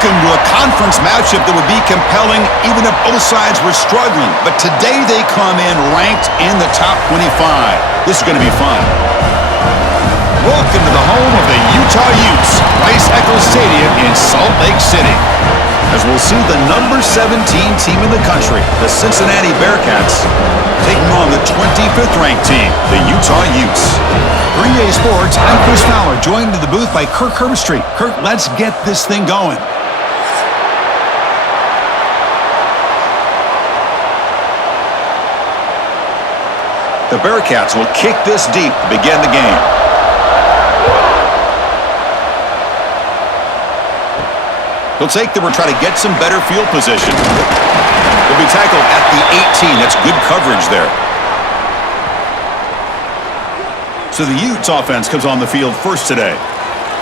Welcome to a conference matchup that would be compelling even if both sides were struggling. But today they come in ranked in the top 25. This is going to be fun. Welcome to the home of the Utah Utes, Rice-Eccles Stadium in Salt Lake City. As we'll see the number 17 team in the country, the Cincinnati Bearcats, taking on the 25th ranked team, the Utah Utes. 3A Sports, I'm Chris Fowler, joined in the booth by Kirk Herbstreit. Kirk, let's get this thing going. The Bearcats will kick this deep to begin the game. He'll take them or try to get some better field position. He'll be tackled at the 18. That's good coverage there. So the Utes offense comes on the field first today.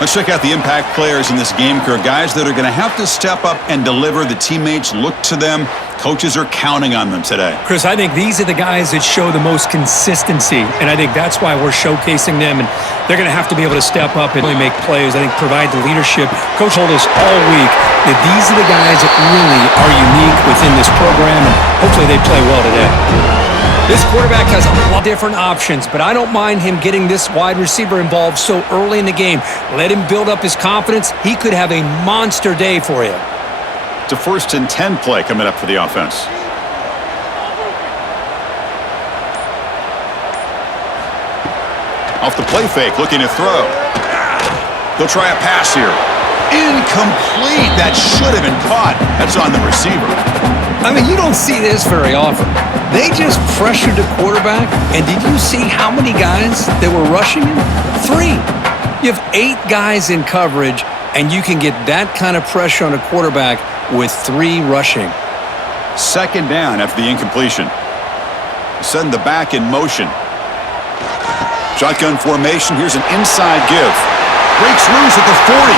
Let's check out the impact players in this game, Kirk. Guys that are going to have to step up and deliver. The teammates look to them. Coaches are counting on them today. Chris, I think these are the guys that show the most consistency, and I think that's why we're showcasing them, and they're going to have to be able to step up and really make plays. I think provide the leadership. Coach told us all week that these are the guys that really are unique within this program, and hopefully they play well today. This quarterback has a lot of different options, but I don't mind him getting this wide receiver involved so early in the game. Let him build up his confidence. He could have a monster day for you. It's a 1st and 10 play coming up for the offense. Off the play fake, looking to throw. He'll try a pass here. Incomplete. That should have been caught. That's on the receiver. I mean, you don't see this very often. They just pressured the quarterback, and did you see how many guys that were rushing him? 3. You have 8 guys in coverage, and you can get that kind of pressure on a quarterback with 3 rushing. 2nd down after the incompletion. Send the back in motion. Shotgun formation. Here's an inside give. Breaks loose at the 40.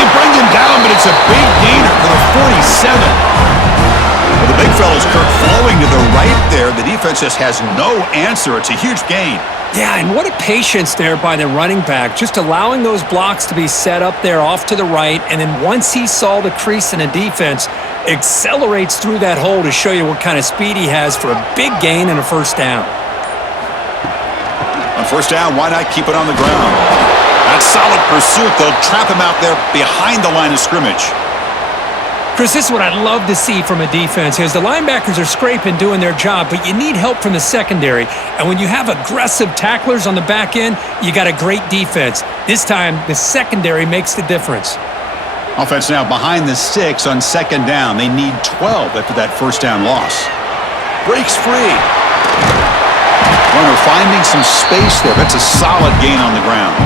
They bring him down, but it's a big gainer for the 47. Well, the big fella's, Kirk, flowing to the right there. The defense just has no answer. It's a huge gain. Yeah, and what a patience there by the running back, just allowing those blocks to be set up there off to the right, and then once he saw the crease in the defense, accelerates through that hole to show you what kind of speed he has for a big gain and a 1st down. On 1st down, why not keep it on the ground? That's solid pursuit. They'll trap him out there behind the line of scrimmage. Chris, this is what I'd love to see from a defense is the linebackers are scraping, doing their job, but you need help from the secondary. And when you have aggressive tacklers on the back end, you got a great defense. This time, the secondary makes the difference. Offense now behind the 6 on 2nd down. They need 12 after that 1st down loss. Breaks free. Runner finding some space there. That's a solid gain on the ground.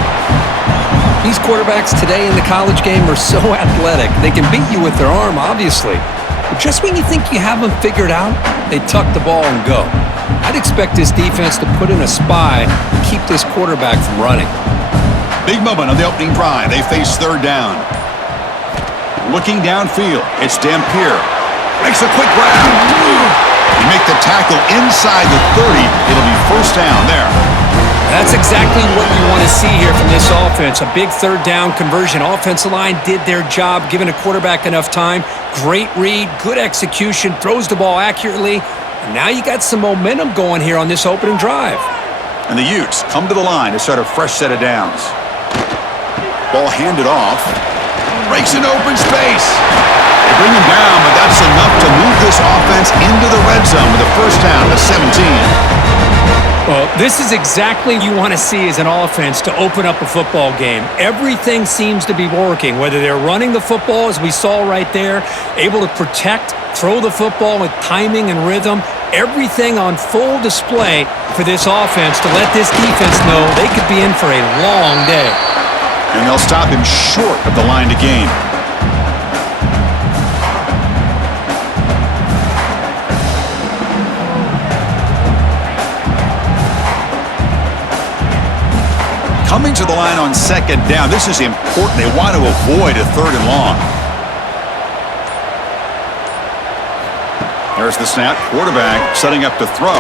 These quarterbacks today in the college game are so athletic. They can beat you with their arm, obviously. But just when you think you have them figured out, they tuck the ball and go. I'd expect this defense to put in a spy to keep this quarterback from running. Big moment on the opening drive. They face 3rd down. Looking downfield, it's Dampier. Makes a quick grab. You make the tackle inside the 30. It'll be 1st down there. That's exactly what you want to see here from this offense. A big 3rd down conversion. Offensive line did their job, giving a quarterback enough time. Great read, good execution, throws the ball accurately. And now you got some momentum going here on this opening drive. And the Utes come to the line to start a fresh set of downs. Ball handed off. Breaks an open space. They bring him down, but that's enough to move this offense into the red zone with a 1st down to 17. Well, this is exactly what you want to see as an offense to open up a football game. Everything seems to be working, whether they're running the football, as we saw right there, able to protect, throw the football with timing and rhythm, everything on full display for this offense to let this defense know they could be in for a long day. And they'll stop him short of the line to gain. Coming to the line on 2nd down. This is important. They want to avoid a 3rd and long. There's the snap. Quarterback setting up to throw.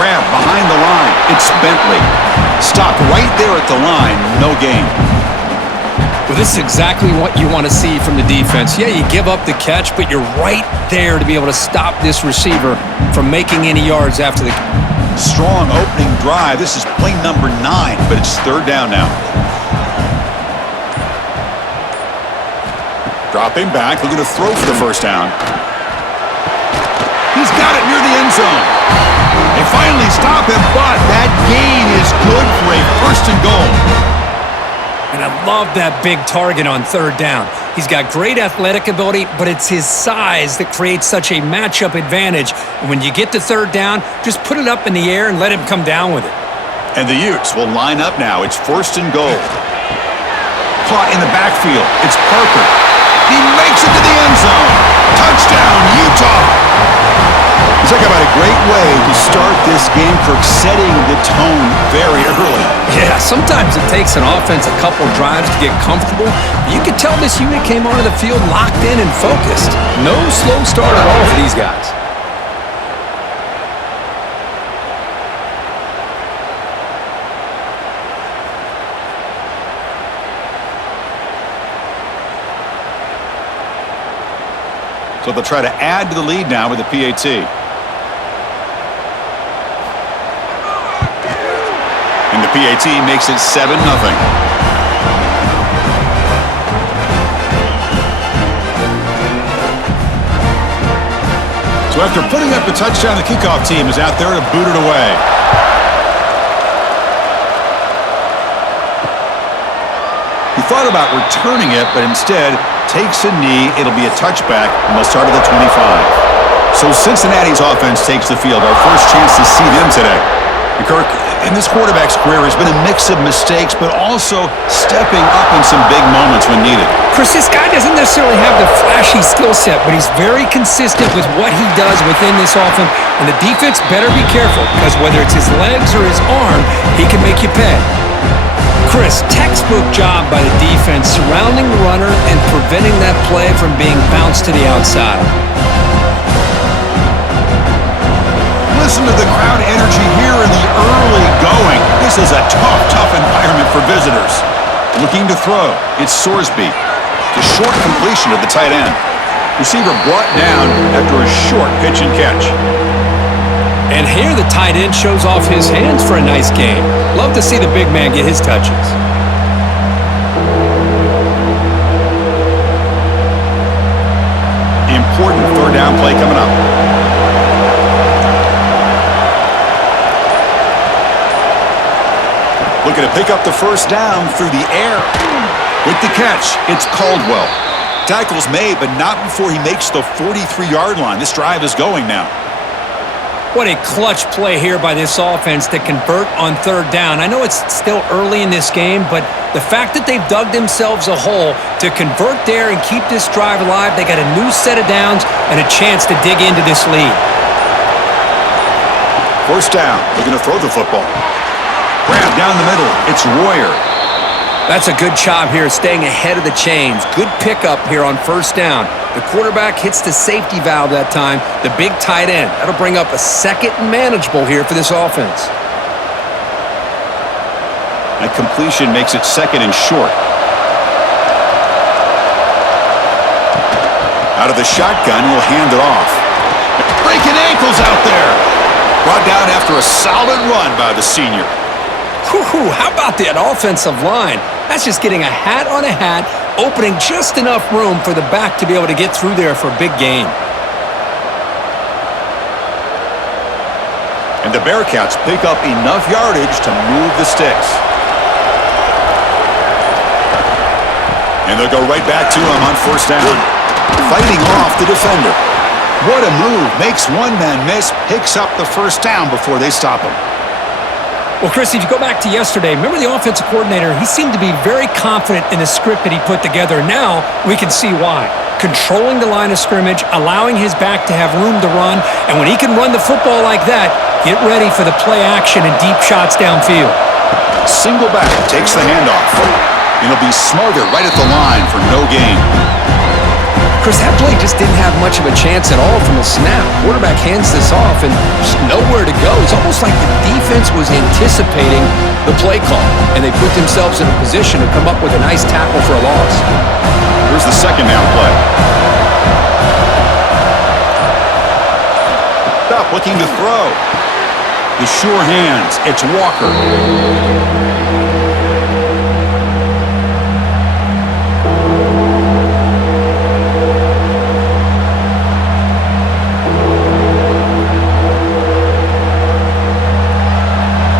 Grab behind the line. It's Bentley. Stopped right there at the line. No gain. Well, this is exactly what you want to see from the defense. Yeah, you give up the catch, but you're right there to be able to stop this receiver from making any yards after the catch. Strong opening drive. This is play number 9, but it's third down now. Dropping back, looking to throw for the first down. He's got it near the end zone. They finally stop him, but that gain is good for a first and goal. And I love that big target on third down. He's got great athletic ability, but it's his size that creates such a matchup advantage. And when you get to third down, just put it up in the air and let him come down with it. And the Utes will line up now. It's first and goal. Caught in the backfield. It's Parker. He makes it to the end zone. Touchdown, Utah. Talk about a great way to start this game, Kirk, setting the tone very early. Yeah, sometimes it takes an offense a couple drives to get comfortable. You could tell this unit came onto the field locked in and focused. No slow start at all for these guys. So they'll try to add to the lead now with the PAT. And the PAT makes it 7-0. So after putting up a touchdown, the kickoff team is out there to boot it away. He thought about returning it, but instead takes a knee. It'll be a touchback, and they'll start at the 25. So Cincinnati's offense takes the field. Our first chance to see them today. And Kirk, in this quarterback's career, has been a mix of mistakes, but also stepping up in some big moments when needed. Chris, this guy doesn't necessarily have the flashy skill set, but he's very consistent with what he does within this offense. And the defense better be careful, because whether it's his legs or his arm, he can make you pay. Chris, textbook job by the defense surrounding the runner and preventing that play from being bounced to the outside. Listen to the crowd energy here in the early going. This is a tough environment for visitors. Looking to throw. It's Sorsby. The short completion of the tight end. Receiver brought down after a short pitch and catch. And here the tight end shows off his hands for a nice game. Love to see the big man get his touches. Important third down play coming up. Looking to pick up the first down through the air. With the catch, it's Caldwell. Tackles made, but not before he makes the 43-yard line. This drive is going now. What a clutch play here by this offense to convert on third down. I know it's still early in this game, but the fact that they've dug themselves a hole to convert there and keep this drive alive, they got a new set of downs and a chance to dig into this lead. First down, looking to throw the football. Grab down the middle, it's Royer. That's a good job here staying ahead of the chains. Good pickup here on first down. The quarterback hits the safety valve that time, the big tight end. That'll bring up a second and manageable here for this offense. That completion makes it second and short. Out of the shotgun, he'll hand it off. Breaking ankles out there. Brought down after a solid run by the senior. Whew, how about that offensive line? That's just getting a hat on a hat, opening just enough room for the back to be able to get through there for a big gain. And the Bearcats pick up enough yardage to move the sticks. And they'll go right back to him on first down. Fighting off the defender. What a move. Makes one man miss, picks up the first down before they stop him. Well, Chris, if you go back to yesterday, remember the offensive coordinator, he seemed to be very confident in the script that he put together. Now we can see why. Controlling the line of scrimmage, allowing his back to have room to run, and when he can run the football like that, get ready for the play action and deep shots downfield. Single back takes the handoff. And he'll be smarter right at the line for no gain. Chris, that play just didn't have much of a chance at all from the snap. Quarterback hands this off and just nowhere to go. It's almost like the defense was anticipating the play call, and they put themselves in a position to come up with a nice tackle for a loss. Here's the second down play. Up, looking to throw. The sure hands. It's Walker.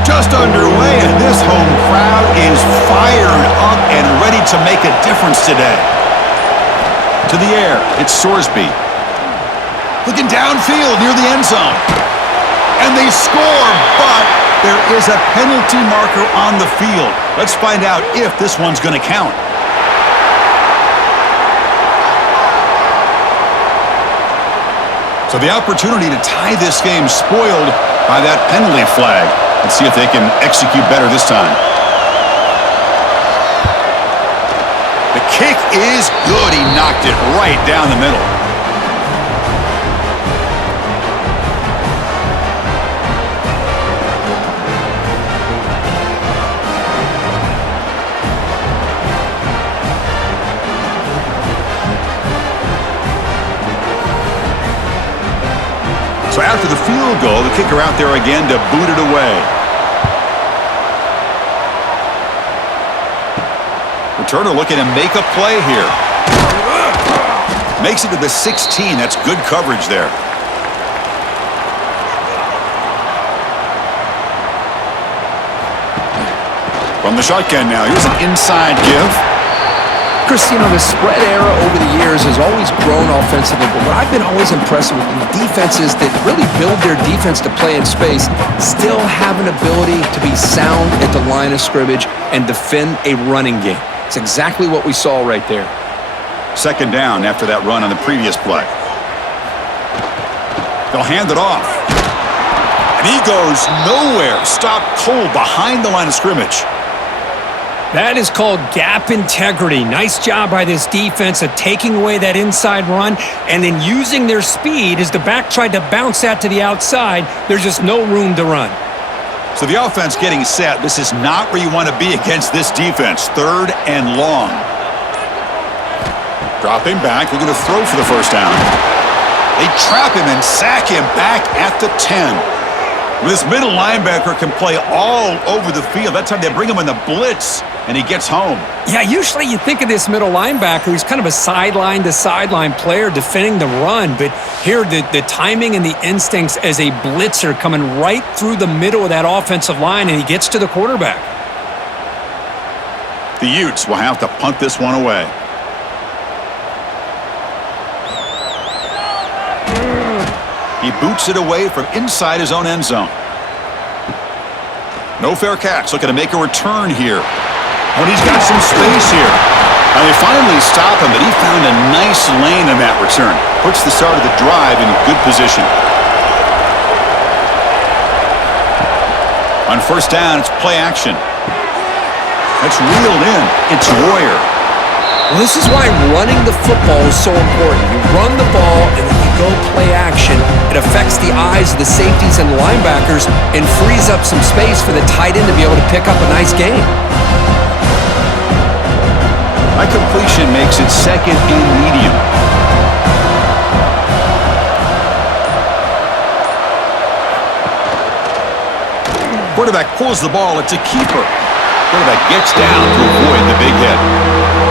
Just underway, and this home crowd is fired up and ready to make a difference today. To the air, it's Sorsby. Looking downfield near the end zone. And they score, but there is a penalty marker on the field. Let's find out if this one's going to count. So the opportunity to tie this game spoiled by that penalty flag. Let's see if they can execute better this time. The kick is good. He knocked it right down the middle. So after the field goal, the kicker out there again to boot it away. Returner looking to make a play here. Makes it to the 16. That's good coverage there. From the shotgun now, here's an inside give. Chris, you know, the spread era over the years has always grown offensively, but what I've been always impressed with defenses that really build their defense to play in space still have an ability to be sound at the line of scrimmage and defend a running game. It's exactly what we saw right there. Second down after that run on the previous play. They'll hand it off. And he goes nowhere. Stopped cold behind the line of scrimmage. That is called gap integrity. Nice job by this defense of taking away that inside run and then using their speed as the back tried to bounce that to the outside. There's just no room to run. So the offense getting set. This is not where you want to be against this defense. Third and long. Dropping back, looking to throw for the first down. They trap him and sack him back at the 10. This middle linebacker can play all over the field. That's how they bring him in the blitz, and he gets home. Yeah, usually you think of this middle linebacker, he's kind of a sideline-to-sideline player defending the run, but here the timing and the instincts as a blitzer coming right through the middle of that offensive line, and he gets to the quarterback. The Utes will have to punt this one away. He boots it away from inside his own end zone. No fair catch. Looking to make a return here. Oh, and he's got some space here. Now they finally stop him, but he found a nice lane in that return. Puts the start of the drive in good position. On first down, it's play action. That's reeled in. It's Royer. Well, this is why running the football is so important. You run the ball and then you go play action. It affects the eyes of the safeties and the linebackers and frees up some space for the tight end to be able to pick up a nice gain. That completion makes it second and medium. Quarterback pulls the ball. It's a keeper. Quarterback gets down to avoid the big hit.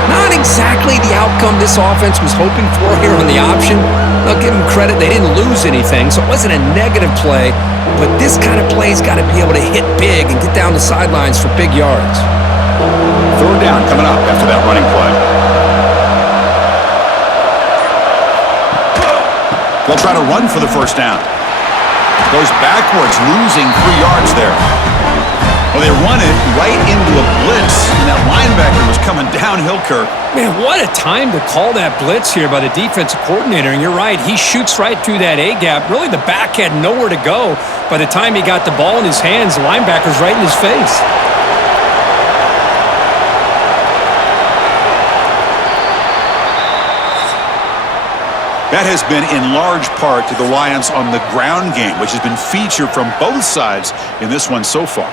Not exactly the outcome this offense was hoping for here on the option. I'll give them credit. They didn't lose anything, so it wasn't a negative play. But this kind of play's got to be able to hit big and get down the sidelines for big yards. Third down coming up after that running play. They'll try to run for the first down. Goes backwards, losing 3 yards there. Well, they run it right into a blitz, and that linebacker was coming downhill, Kirk. Man, what a time to call that blitz here by the defensive coordinator. And you're right, he shoots right through that A-gap. Really, the back had nowhere to go. By the time he got the ball in his hands, the linebacker's right in his face. That has been in large part to the reliance on the ground game, which has been featured from both sides in this one so far.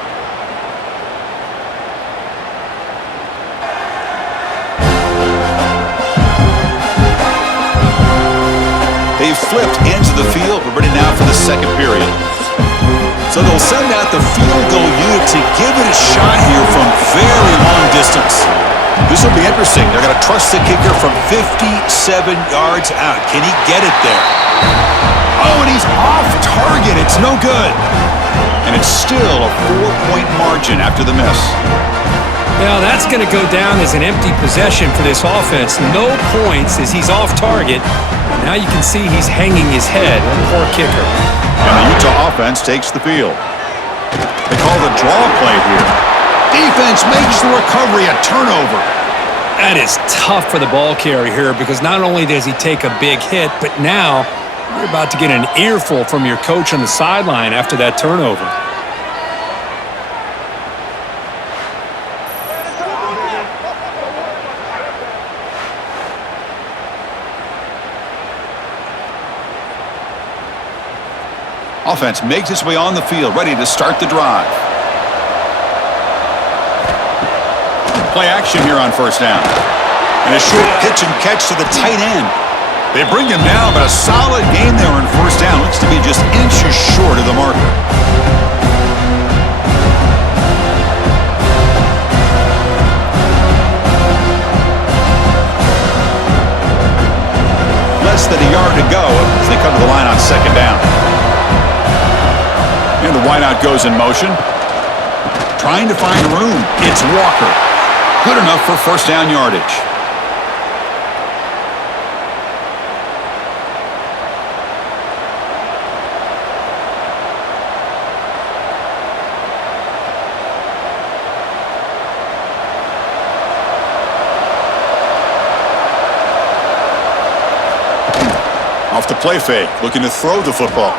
They've flipped into the field. We're ready now for the second period. So they'll send out the field goal unit to give it a shot here from very long distance. This will be interesting. They're going to trust the kicker from 57 yards out. Can he get it there? Oh, and he's off target. It's no good. And it's still a 4-point margin after the miss. Now, that's going to go down as an empty possession for this offense. No points as he's off target. Now you can see he's hanging his head. Poor kicker. And the Utah offense takes the field. They call the draw play here. Defense makes the recovery a turnover. That is tough for the ball carrier here because not only does he take a big hit, but now you're about to get an earful from your coach on the sideline after that turnover. Offense makes its way on the field, ready to start the drive. Play action here on first down. And a short pitch and catch to the tight end. They bring him down, but a solid game there on first down. Looks to be just inches short of the marker. Less than a yard to go as they come to the line on second down. And the wideout goes in motion. Trying to find room. It's Walker. Good enough for first down yardage. Off the play fake, looking to throw the football.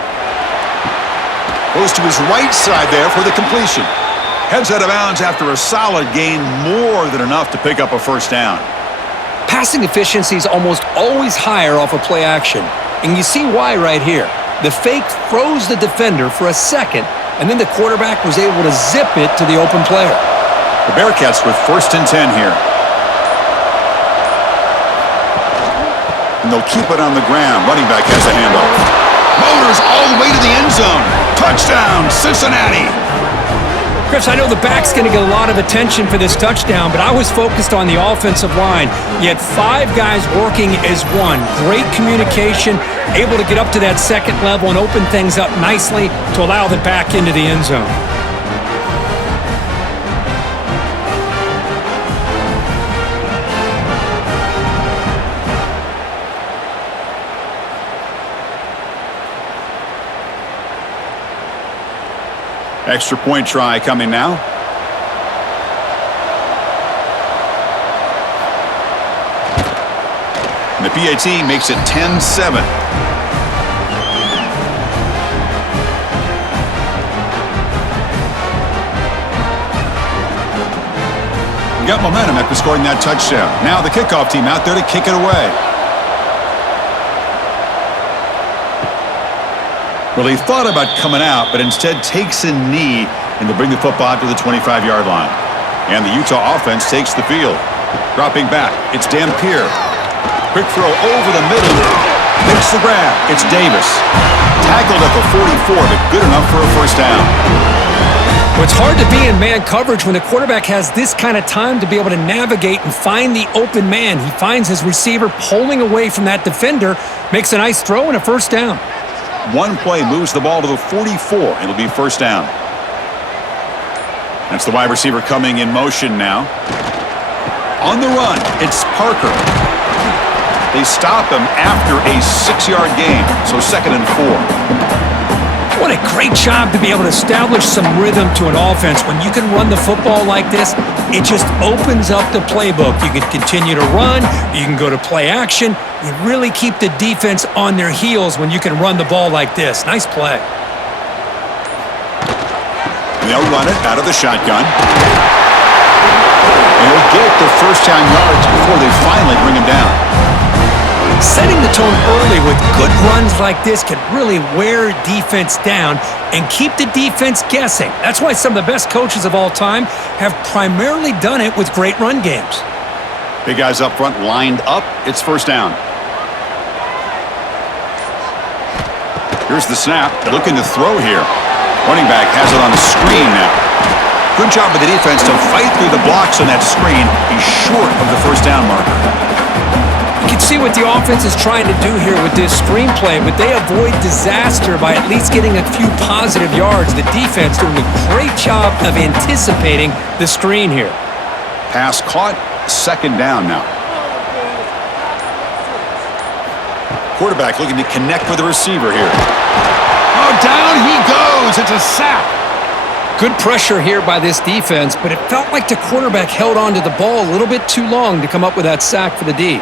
Goes to his right side there for the completion. Heads out of bounds after a solid gain, more than enough to pick up a first down. Passing efficiency is almost always higher off of play action. And you see why right here. The fake froze the defender for a second, and then the quarterback was able to zip it to the open player. The Bearcats with 1st and 10 here. And they'll keep it on the ground. Running back has a handoff. Motors all the way to the end zone. Touchdown, Cincinnati. Chris, I know the back's going to get a lot of attention for this touchdown, but I was focused on the offensive line. You had 5 guys working as one. Great communication, able to get up to that second level and open things up nicely to allow the back into the end zone. Extra point try coming now. And the PAT makes it 10-7. Got momentum after scoring that touchdown. Now the kickoff team out there to kick it away. Well, he thought about coming out, but instead takes a knee and to bring the football out to the 25-yard line. And the Utah offense takes the field. Dropping back, it's Dampier. Quick throw over the middle. Makes the grab. It's Davis. Tackled at the 44, but good enough for a first down. Well, it's hard to be in man coverage when the quarterback has this kind of time to be able to navigate and find the open man. He finds his receiver pulling away from that defender, makes a nice throw and a first down. One play moves the ball to the 44. It'll be first down. That's the wide receiver coming in motion now. On the run, it's Parker. They stop him after a 6-yard gain, so 2nd and 4. What a great job to be able to establish some rhythm to an offense. When you can run the football like this, it just opens up the playbook. You can continue to run. You can go to play action. You really keep the defense on their heels when you can run the ball like this. Nice play. They'll run it out of the shotgun. And he'll get the first down yards before they finally bring him down. Setting the tone early with good runs like this can really wear defense down and keep the defense guessing. That's why some of the best coaches of all time have primarily done it with great run games. Big guys up front lined up. It's first down. Here's the snap. Looking to throw here. Running back has it on the screen now. Good job by the defense to fight through the blocks on that screen. He's short of the first down marker. You can see what the offense is trying to do here with this screenplay, but they avoid disaster by at least getting a few positive yards. The defense doing a great job of anticipating the screen here. Pass caught. Second down now. Quarterback looking to connect with the receiver here. Oh, down he goes. It's a sack. Good pressure here by this defense, but it felt like the quarterback held on to the ball a little bit too long to come up with that sack for the D.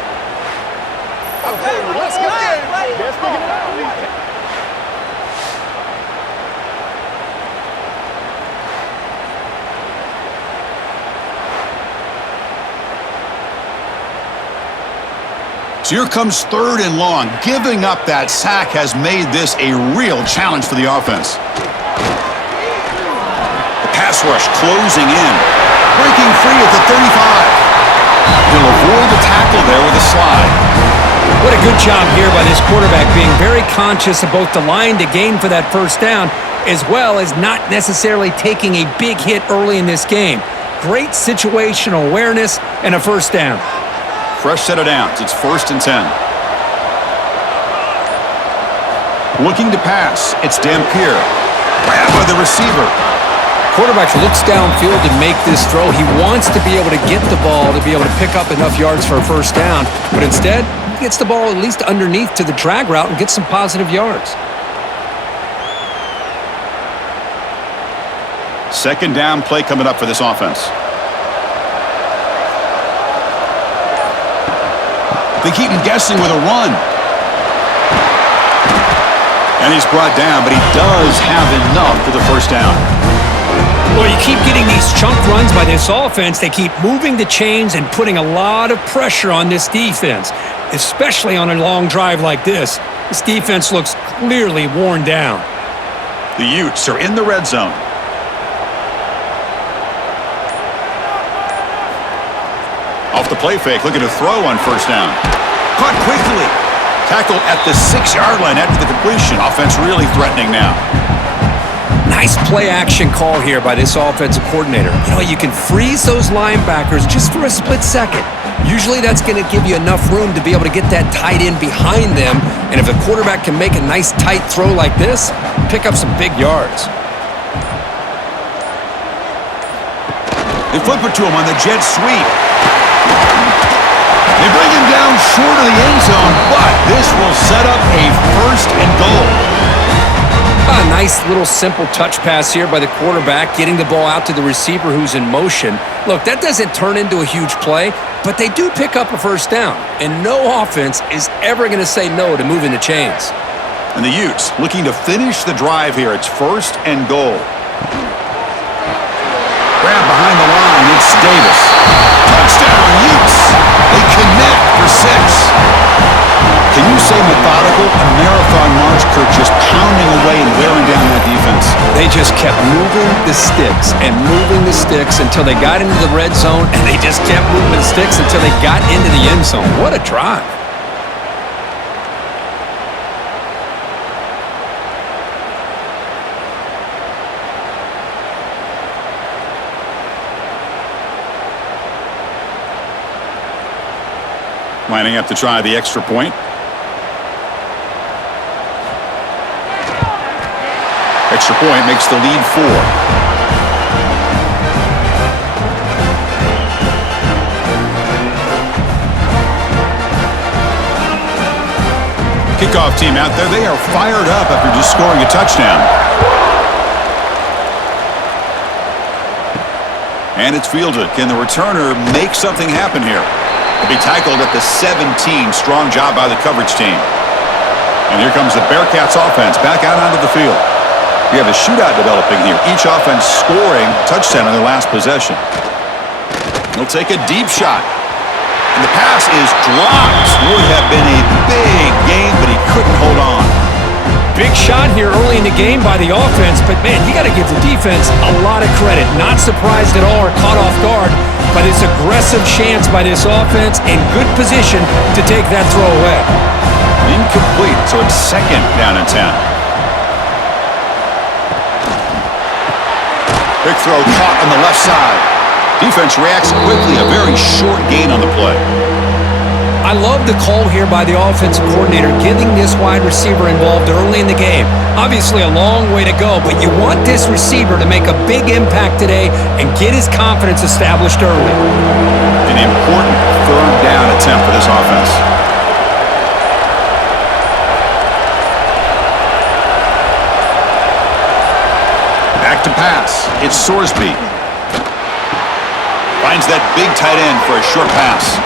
So here comes third and long. Giving up that sack has made this a real challenge for the offense. The pass rush closing in. Breaking free at the 35. He'll avoid the tackle there with a slide. What a good job here by this quarterback, being very conscious of both the line to gain for that first down, as well as not necessarily taking a big hit early in this game. Great situational awareness and a first down. Fresh set of downs. It's first and 10. Looking to pass. It's Dampier. Grab by the receiver. Quarterback looks downfield to make this throw. He wants to be able to get the ball to be able to pick up enough yards for a first down, but instead, he gets the ball at least underneath to the drag route and gets some positive yards. Second down play coming up for this offense. They keep him guessing with a run. And he's brought down, but he does have enough for the first down. Well, you keep getting these chunk runs by this offense. They keep moving the chains and putting a lot of pressure on this defense, especially on a long drive like this. This defense looks clearly worn down. The Utes are in the red zone. Off the play fake, looking to throw on first down. Caught quickly. Tackled at the 6-yard line after the completion. Offense really threatening now. Nice play action call here by this offensive coordinator. You know, you can freeze those linebackers just for a split second. Usually that's going to give you enough room to be able to get that tight end behind them. And if a quarterback can make a nice tight throw like this, pick up some big yards. They flip it to him on the jet sweep. They bring him down short of the end zone, but this will set up a first and goal. A nice little simple touch pass here by the quarterback, getting the ball out to the receiver who's in motion. Look, that doesn't turn into a huge play, but they do pick up a first down, and no offense is ever going to say no to moving the chains. And the Utes looking to finish the drive here. It's first and goal. Grab behind the line. It's Davis. Touchdown, Utes. They connect for 6. Can you say methodical? A marathon march, Kirk, just pounding away and wearing down that defense. They just kept moving the sticks and moving the sticks until they got into the red zone, and they just kept moving the sticks until they got into the end zone. What a drive. Lining up to try the extra point. Extra point makes the lead 4. Kickoff team out there. They are fired up after just scoring a touchdown. And it's fielded. Can the returner make something happen here? He'll be tackled at the 17. Strong job by the coverage team. And here comes the Bearcats offense back out onto the field. We have a shootout developing here. Each offense scoring a touchdown on their last possession. They'll take a deep shot. And the pass is dropped. Would have been a big game, but he couldn't hold on. Big shot here early in the game by the offense, but man, you got to give the defense a lot of credit. Not surprised at all or caught off guard by this aggressive chance by this offense in good position to take that throw away. Incomplete, so it's second down and 10. Big throw caught on the left side. Defense reacts quickly, a very short gain on the play. I love the call here by the offensive coordinator, getting this wide receiver involved early in the game. Obviously a long way to go, but you want this receiver to make a big impact today and get his confidence established early. An important third down attempt for this offense. Back to pass. It's Sorsby. Finds that big tight end for a short pass.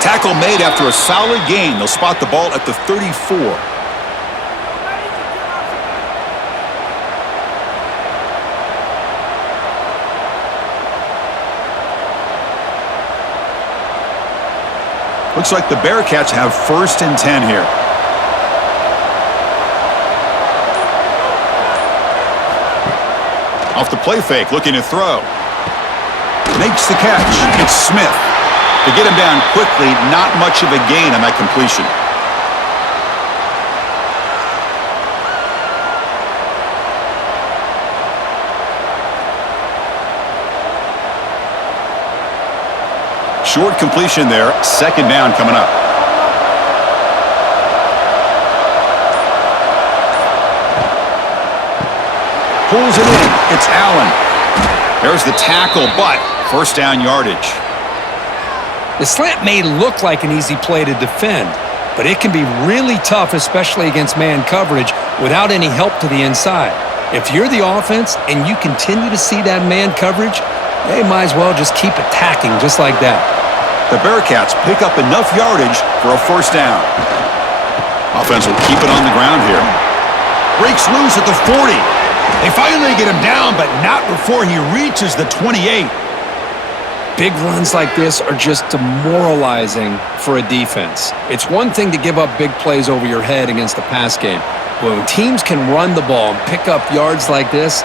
Tackle made after a solid gain. They'll spot the ball at the 34. Looks like the Bearcats have first and 10 here. Off the play fake, looking to throw. Makes the catch. It's Smith. To get him down quickly, not much of a gain on that completion. Short completion there. Second down coming up. Pulls it in. It's Allen. There's the tackle, but first down yardage. The slant may look like an easy play to defend, but it can be really tough, especially against man coverage, without any help to the inside. If you're the offense and you continue to see that man coverage, they might as well just keep attacking just like that. The Bearcats pick up enough yardage for a first down. Offense will keep it on the ground here. Breaks loose at the 40. They finally get him down, but not before he reaches the 28. Big runs like this are just demoralizing for a defense. It's one thing to give up big plays over your head against the pass game, but when teams can run the ball and pick up yards like this,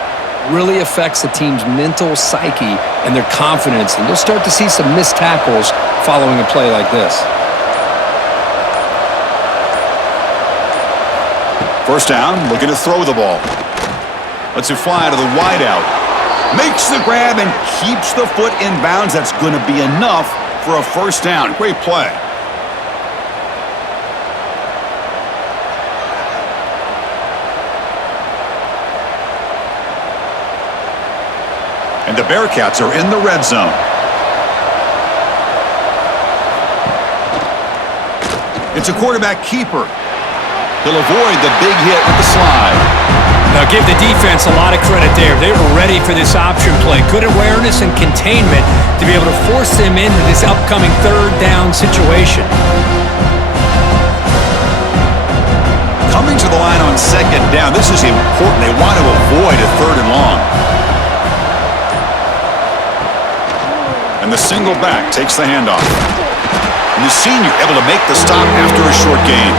really affects the team's mental psyche and their confidence, and you'll start to see some missed tackles following a play like this. First down, looking to throw the ball. Lets it fly to the wideout. Makes the grab and keeps the foot in bounds. That's going to be enough for a first down. Great play. And the Bearcats are in the red zone. It's a quarterback keeper. He'll avoid the big hit with the slide. Now give the defense a lot of credit there. They were ready for this option play. Good awareness and containment to be able to force them into this upcoming third down situation. Coming to the line on second down, this is important. They want to avoid a third and long. And the single back takes the handoff. And the senior able to make the stop after a short gain.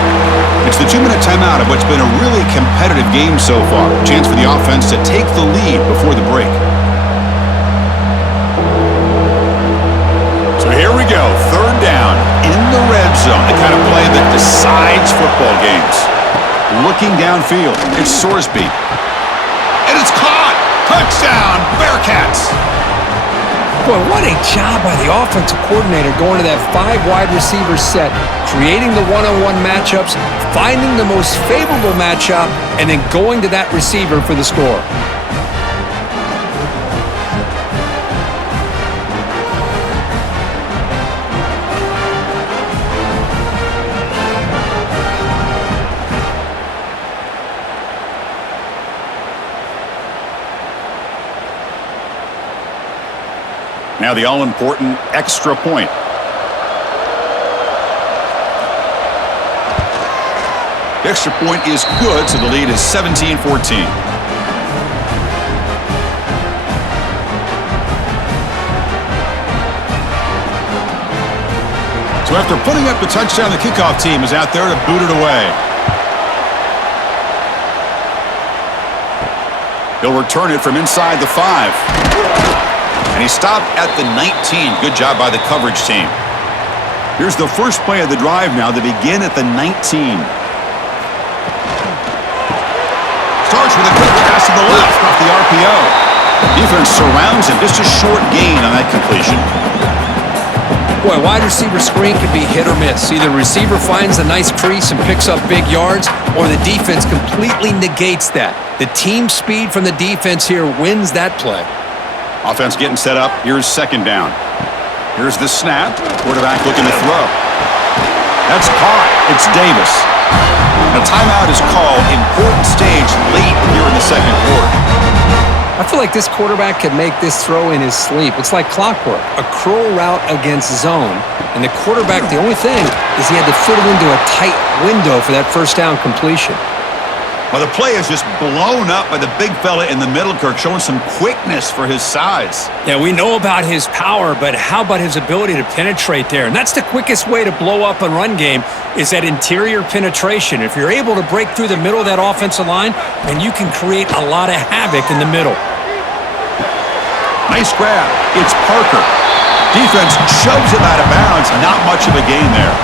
It's the 2-minute timeout of what's been a really competitive game so far. Chance for the offense to take the lead before the break. So here we go. Third down in the red zone. The kind of play that decides football games. Looking downfield. It's Sorsby. And it's caught. Touchdown, Bearcats. Boy, what a job by the offensive coordinator going to that 5 wide receiver set, creating the one-on-one matchups, finding the most favorable matchup, and then going to that receiver for the score. Now the all-important extra point. The extra point is good, so the lead is 17-14. So after putting up the touchdown, the kickoff team is out there to boot it away. He'll return it from inside the 5. And he stopped at the 19. Good job by the coverage team. Here's the first play of the drive now to begin at the 19. Starts with a quick pass to the left off the RPO. Defense surrounds him. Just a short gain on that completion. Boy, wide receiver screen can be hit or miss. Either the receiver finds a nice crease and picks up big yards, or the defense completely negates that. The team speed from the defense here wins that play. Offense getting set up. Here's second down. Here's the snap. Quarterback looking to throw. That's caught. It's Davis. A timeout is called. Important stage late here in the second quarter. I feel like this quarterback could make this throw in his sleep. It's like clockwork. A curl route against zone. And the quarterback, the only thing is he had to fit it into a tight window for that first down completion. Well, the play is just blown up by the big fella in the middle, Kirk, showing some quickness for his size. Yeah, we know about his power, but how about his ability to penetrate there? And that's the quickest way to blow up a run game is that interior penetration. If you're able to break through the middle of that offensive line, then you can create a lot of havoc in the middle. Nice grab. It's Parker. Defense shoves him out of bounds. Not much of a gain there.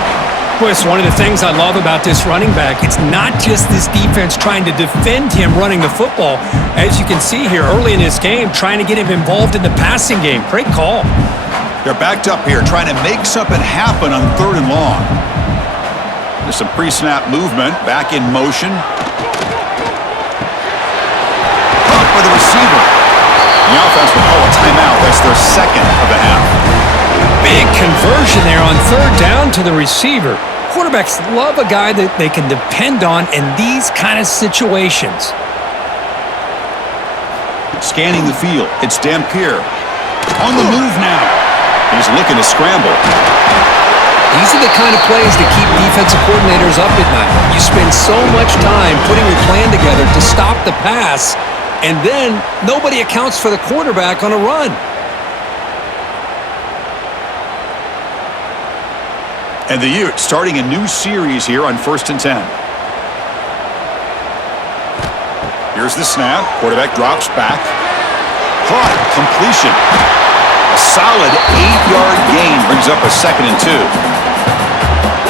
Boy, it's one of the things I love about this running back. It's not just this defense trying to defend him running the football. As you can see here early in this game, trying to get him involved in the passing game. Great call. They're backed up here, trying to make something happen on 3rd and long. There's some pre-snap movement. Back in motion. Caught by the receiver. The offense will call a timeout. That's their second of the half. Big conversion there on 3rd down to the receiver. Quarterbacks love a guy that they can depend on in these kind of situations. Scanning the field. It's Dampier. On the move now. He's looking to scramble. These are the kind of plays that keep defensive coordinators up at night. You spend so much time putting your plan together to stop the pass, and then nobody accounts for the quarterback on a run. And the Utes starting a new series here on 1st and 10. Here's the snap. Quarterback drops back. Caught. Completion. A solid 8-yard gain brings up a 2nd and 2.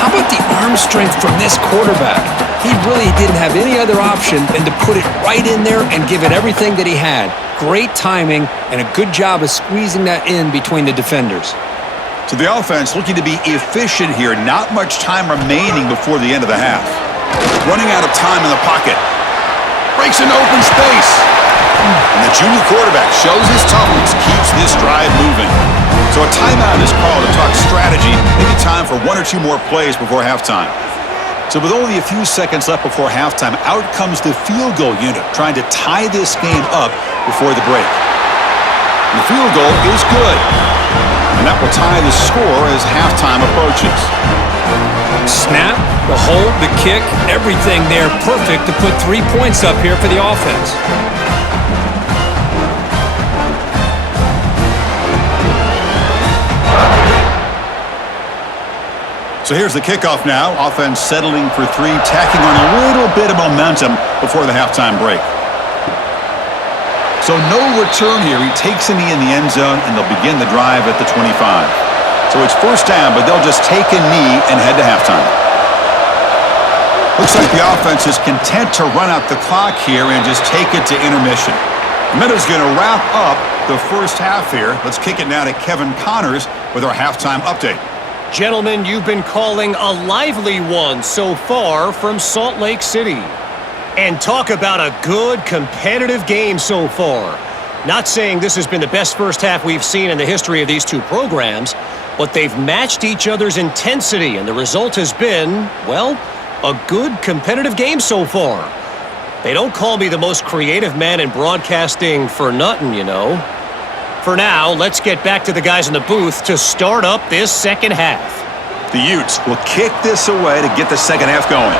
How about the arm strength from this quarterback? He really didn't have any other option than to put it right in there and give it everything that he had. Great timing and a good job of squeezing that in between the defenders. So the offense looking to be efficient here. Not much time remaining before the end of the half. Running out of time in the pocket. Breaks into open space. And the junior quarterback shows his toughness, keeps this drive moving. So a timeout is called to talk strategy. Maybe time for 1 or 2 more plays before halftime. So with only a few seconds left before halftime, out comes the field goal unit, trying to tie this game up before the break. And the field goal is good. And that will tie the score as halftime approaches. Snap, the hold, the kick, everything there perfect to put 3 points up here for the offense. So here's the kickoff now. Offense settling for 3, tacking on a little bit of momentum before the halftime break. So no return here. He takes a knee in the end zone, and they'll begin the drive at the 25. So it's 1st down, but they'll just take a knee and head to halftime. Looks like the offense is content to run out the clock here and just take it to intermission. Meadows going to wrap up the first half here. Let's kick it now to Kevin Connors with our halftime update. Gentlemen, you've been calling a lively one so far from Salt Lake City. And talk about a good, competitive game so far. Not saying this has been the best first half we've seen in the history of these two programs, but they've matched each other's intensity, and the result has been, well, a good, competitive game so far. They don't call me the most creative man in broadcasting for nothing, you know. For now, let's get back to the guys in the booth to start up this second half. The Utes will kick this away to get the second half going.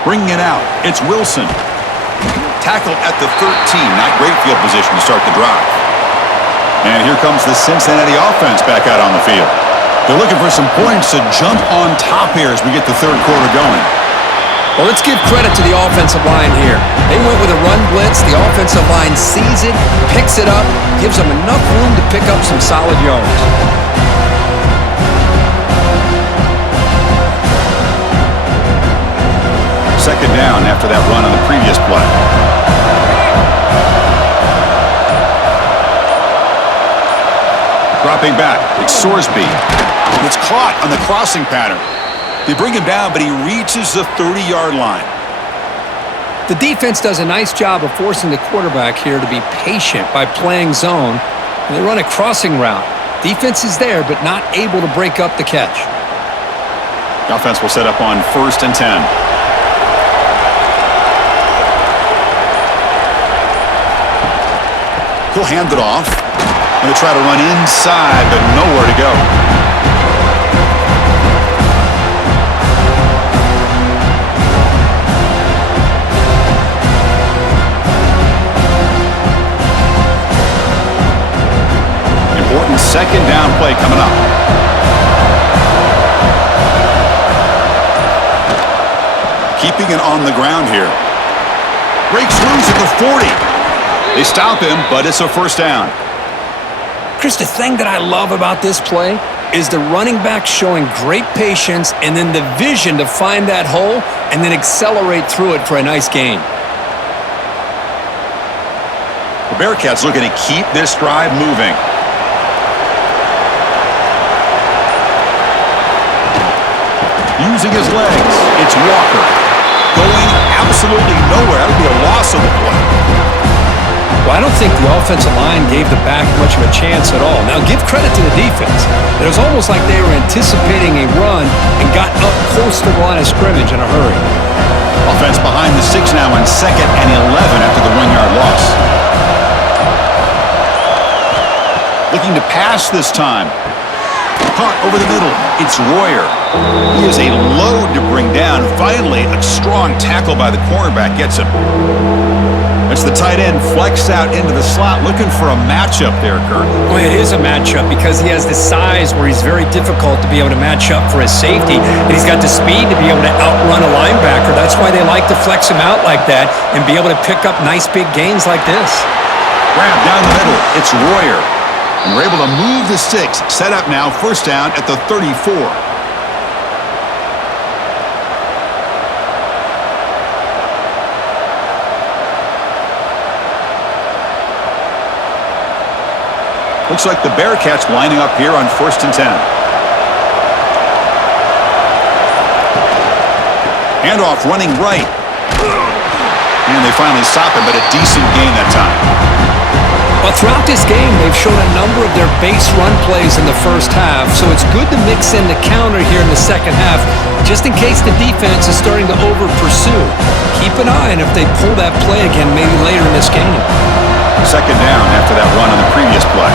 Bringing it out, it's Wilson. Tackled at the 13, not great field position to start the drive. And here comes the Cincinnati offense back out on the field. They're looking for some points to jump on top here as we get the third quarter going. Well, let's give credit to the offensive line here. They went with a run blitz. The offensive line sees it, picks it up, gives them enough room to pick up some solid yards. Second down after that run on the previous play. Dropping back, it's Sorsby. It's caught on the crossing pattern. They bring him down, but he reaches the 30-yard line. The defense does a nice job of forcing the quarterback here to be patient by playing zone. And they run a crossing route. Defense is there, but not able to break up the catch. The offense will set up on 1st and 10. He'll hand it off. Going to try to run inside, but nowhere to go. Important second down play coming up. Keeping it on the ground here. Breaks loose at the 40. They stop him, but it's a first down. Chris, the thing that I love about this play is the running back showing great patience and then the vision to find that hole and then accelerate through it for a nice gain. The Bearcats looking to keep this drive moving. Using his legs, it's Walker. Going absolutely nowhere. That would be a loss of the play. Well, I don't think the offensive line gave the back much of a chance at all. Now, give credit to the defense. It was almost like they were anticipating a run and got up close to the line of scrimmage in a hurry. Offense behind the 6 now on 2nd and 11 after the 1-yard loss. Looking to pass this time. Caught over the middle. It's Royer. He is a load to bring down. Finally, a strong tackle by the cornerback gets him. That's the tight end flexed out into the slot, looking for a matchup there, Kurt. Well, it is a matchup because he has the size where he's very difficult to be able to match up for his safety, and he's got the speed to be able to outrun a linebacker. That's why they like to flex him out like that and be able to pick up nice big gains like this. Grab down the middle. It's Royer. And we're able to move the sticks. Set up now, first down at the 34. Looks like the Bearcats lining up here on 1st and 10. Handoff running right. And they finally stop him, but a decent gain that time. Well, throughout this game, they've shown a number of their base run plays in the first half, so it's good to mix in the counter here in the second half, just in case the defense is starting to over-pursue. Keep an eye on if they pull that play again maybe later in this game. Second down after that run on the previous play.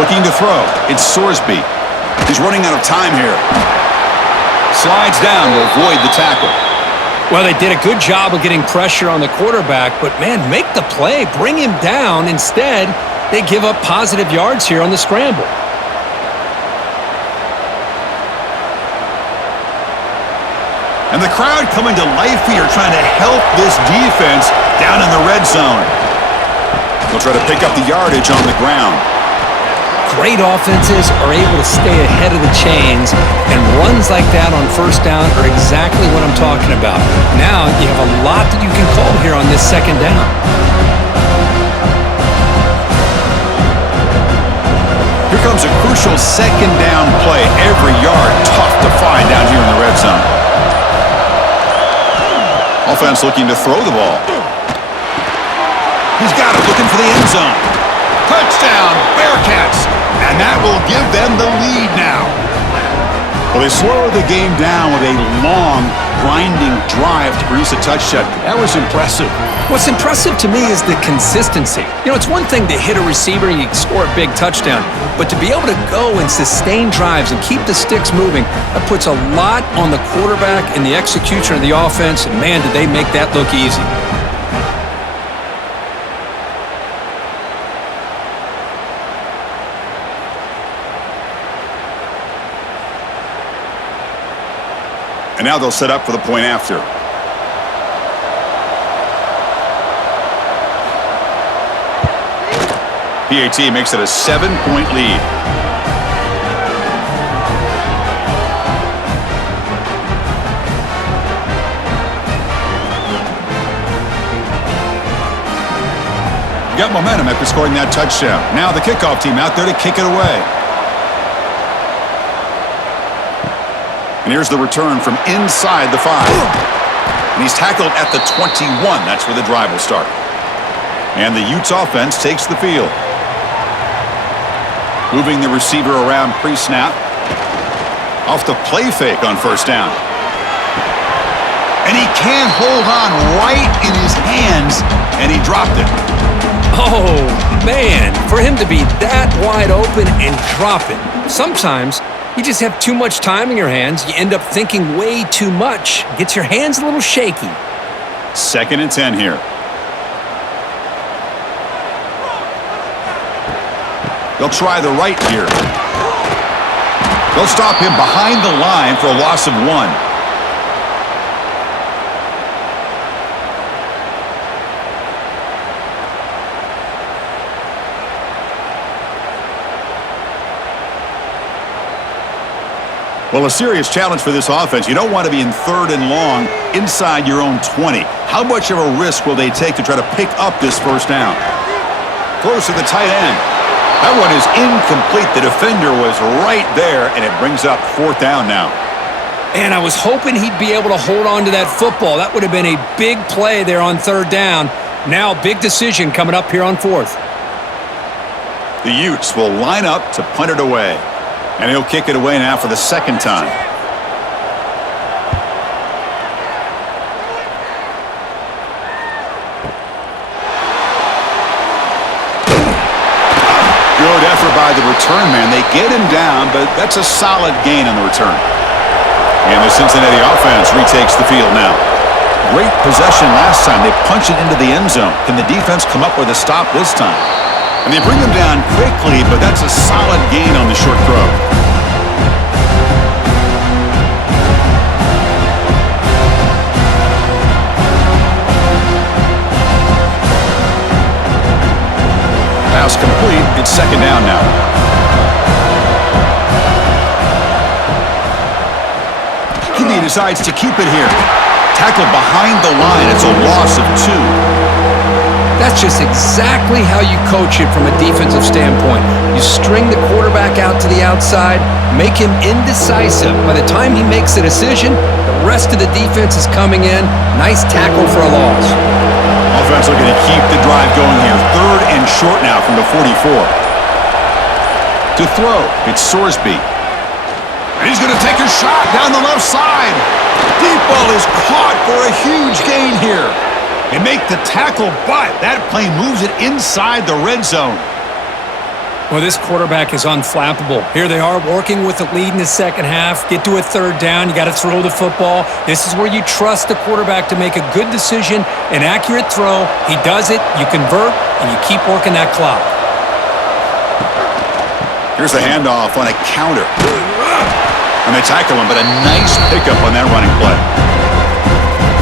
Looking to throw. It's Sorsby. He's running out of time here. Slides down to avoid the tackle. Well, they did a good job of getting pressure on the quarterback, but, man, make the play. Bring him down. Instead, they give up positive yards here on the scramble. And the crowd coming to life here, trying to help this defense down in the red zone. They'll try to pick up the yardage on the ground. Great offenses are able to stay ahead of the chains, and runs like that on first down are exactly what I'm talking about. Now you have a lot that you can call here on this second down. Here comes a crucial second down play. Every yard tough to find down here in the red zone. Offense looking to throw the ball. He's got it, looking for the end zone. Touchdown, Bearcats. And that will give them the lead now. Well, they slow the game down with a long, grinding drive to produce a touchdown. That was impressive. What's impressive to me is the consistency. You know, it's one thing to hit a receiver and you score a big touchdown, but to be able to go and sustain drives and keep the sticks moving, that puts a lot on the quarterback and the execution of the offense, and man, did they make that look easy. And now they'll set up for the point after. PAT makes it a 7-point lead. Got momentum after scoring that touchdown. Now the kickoff team out there to kick it away. And here's the return from inside the 5. And he's tackled at the 21. That's where the drive will start. And the Utes offense takes the field. Moving the receiver around pre-snap. Off the play fake on first down. And he can't hold on right in his hands, and he dropped it. Oh, man, for him to be that wide open and drop it. Sometimes you just have too much time in your hands. You end up thinking way too much. Gets your hands a little shaky. 2nd and 10 here. They'll try the right here. They'll stop him behind the line for a loss of 1. Well, a serious challenge for this offense. You don't want to be in 3rd and long inside your own 20. How much of a risk will they take to try to pick up this first down? Throws to the tight end. That one is incomplete. The defender was right there, and it brings up 4th down now. And I was hoping he'd be able to hold on to that football. That would have been a big play there on 3rd down. Now, big decision coming up here on 4th. The Utes will line up to punt it away. And he'll kick it away now for the 2nd time. Good effort by the return man. They get him down, but that's a solid gain on the return. And the Cincinnati offense retakes the field now. Great possession last time. They punch it into the end zone. Can the defense come up with a stop this time? And they bring them down quickly, but that's a solid gain on the short throw. Pass complete. It's 2nd down now. He decides to keep it here. Tackled behind the line. It's a loss of 2. That's just exactly how you coach it from a defensive standpoint. You string the quarterback out to the outside, make him indecisive. By the time he makes a decision, the rest of the defense is coming in. Nice tackle for a loss. Offense looking to keep the drive going here. 3rd and short now from the 44. To throw, it's Sorsby. And he's going to take a shot down the left side. Deep ball is caught for a huge gain here. They make the tackle, but that play moves it inside the red zone. Well, this quarterback is unflappable. Here they are working with the lead in the 2nd half. Get to a 3rd down. You got to throw the football. This is where you trust the quarterback to make a good decision, an accurate throw. He does it, you convert, and you keep working that clock. Here's the handoff on a counter. And they tackle him, but a nice pickup on that running play.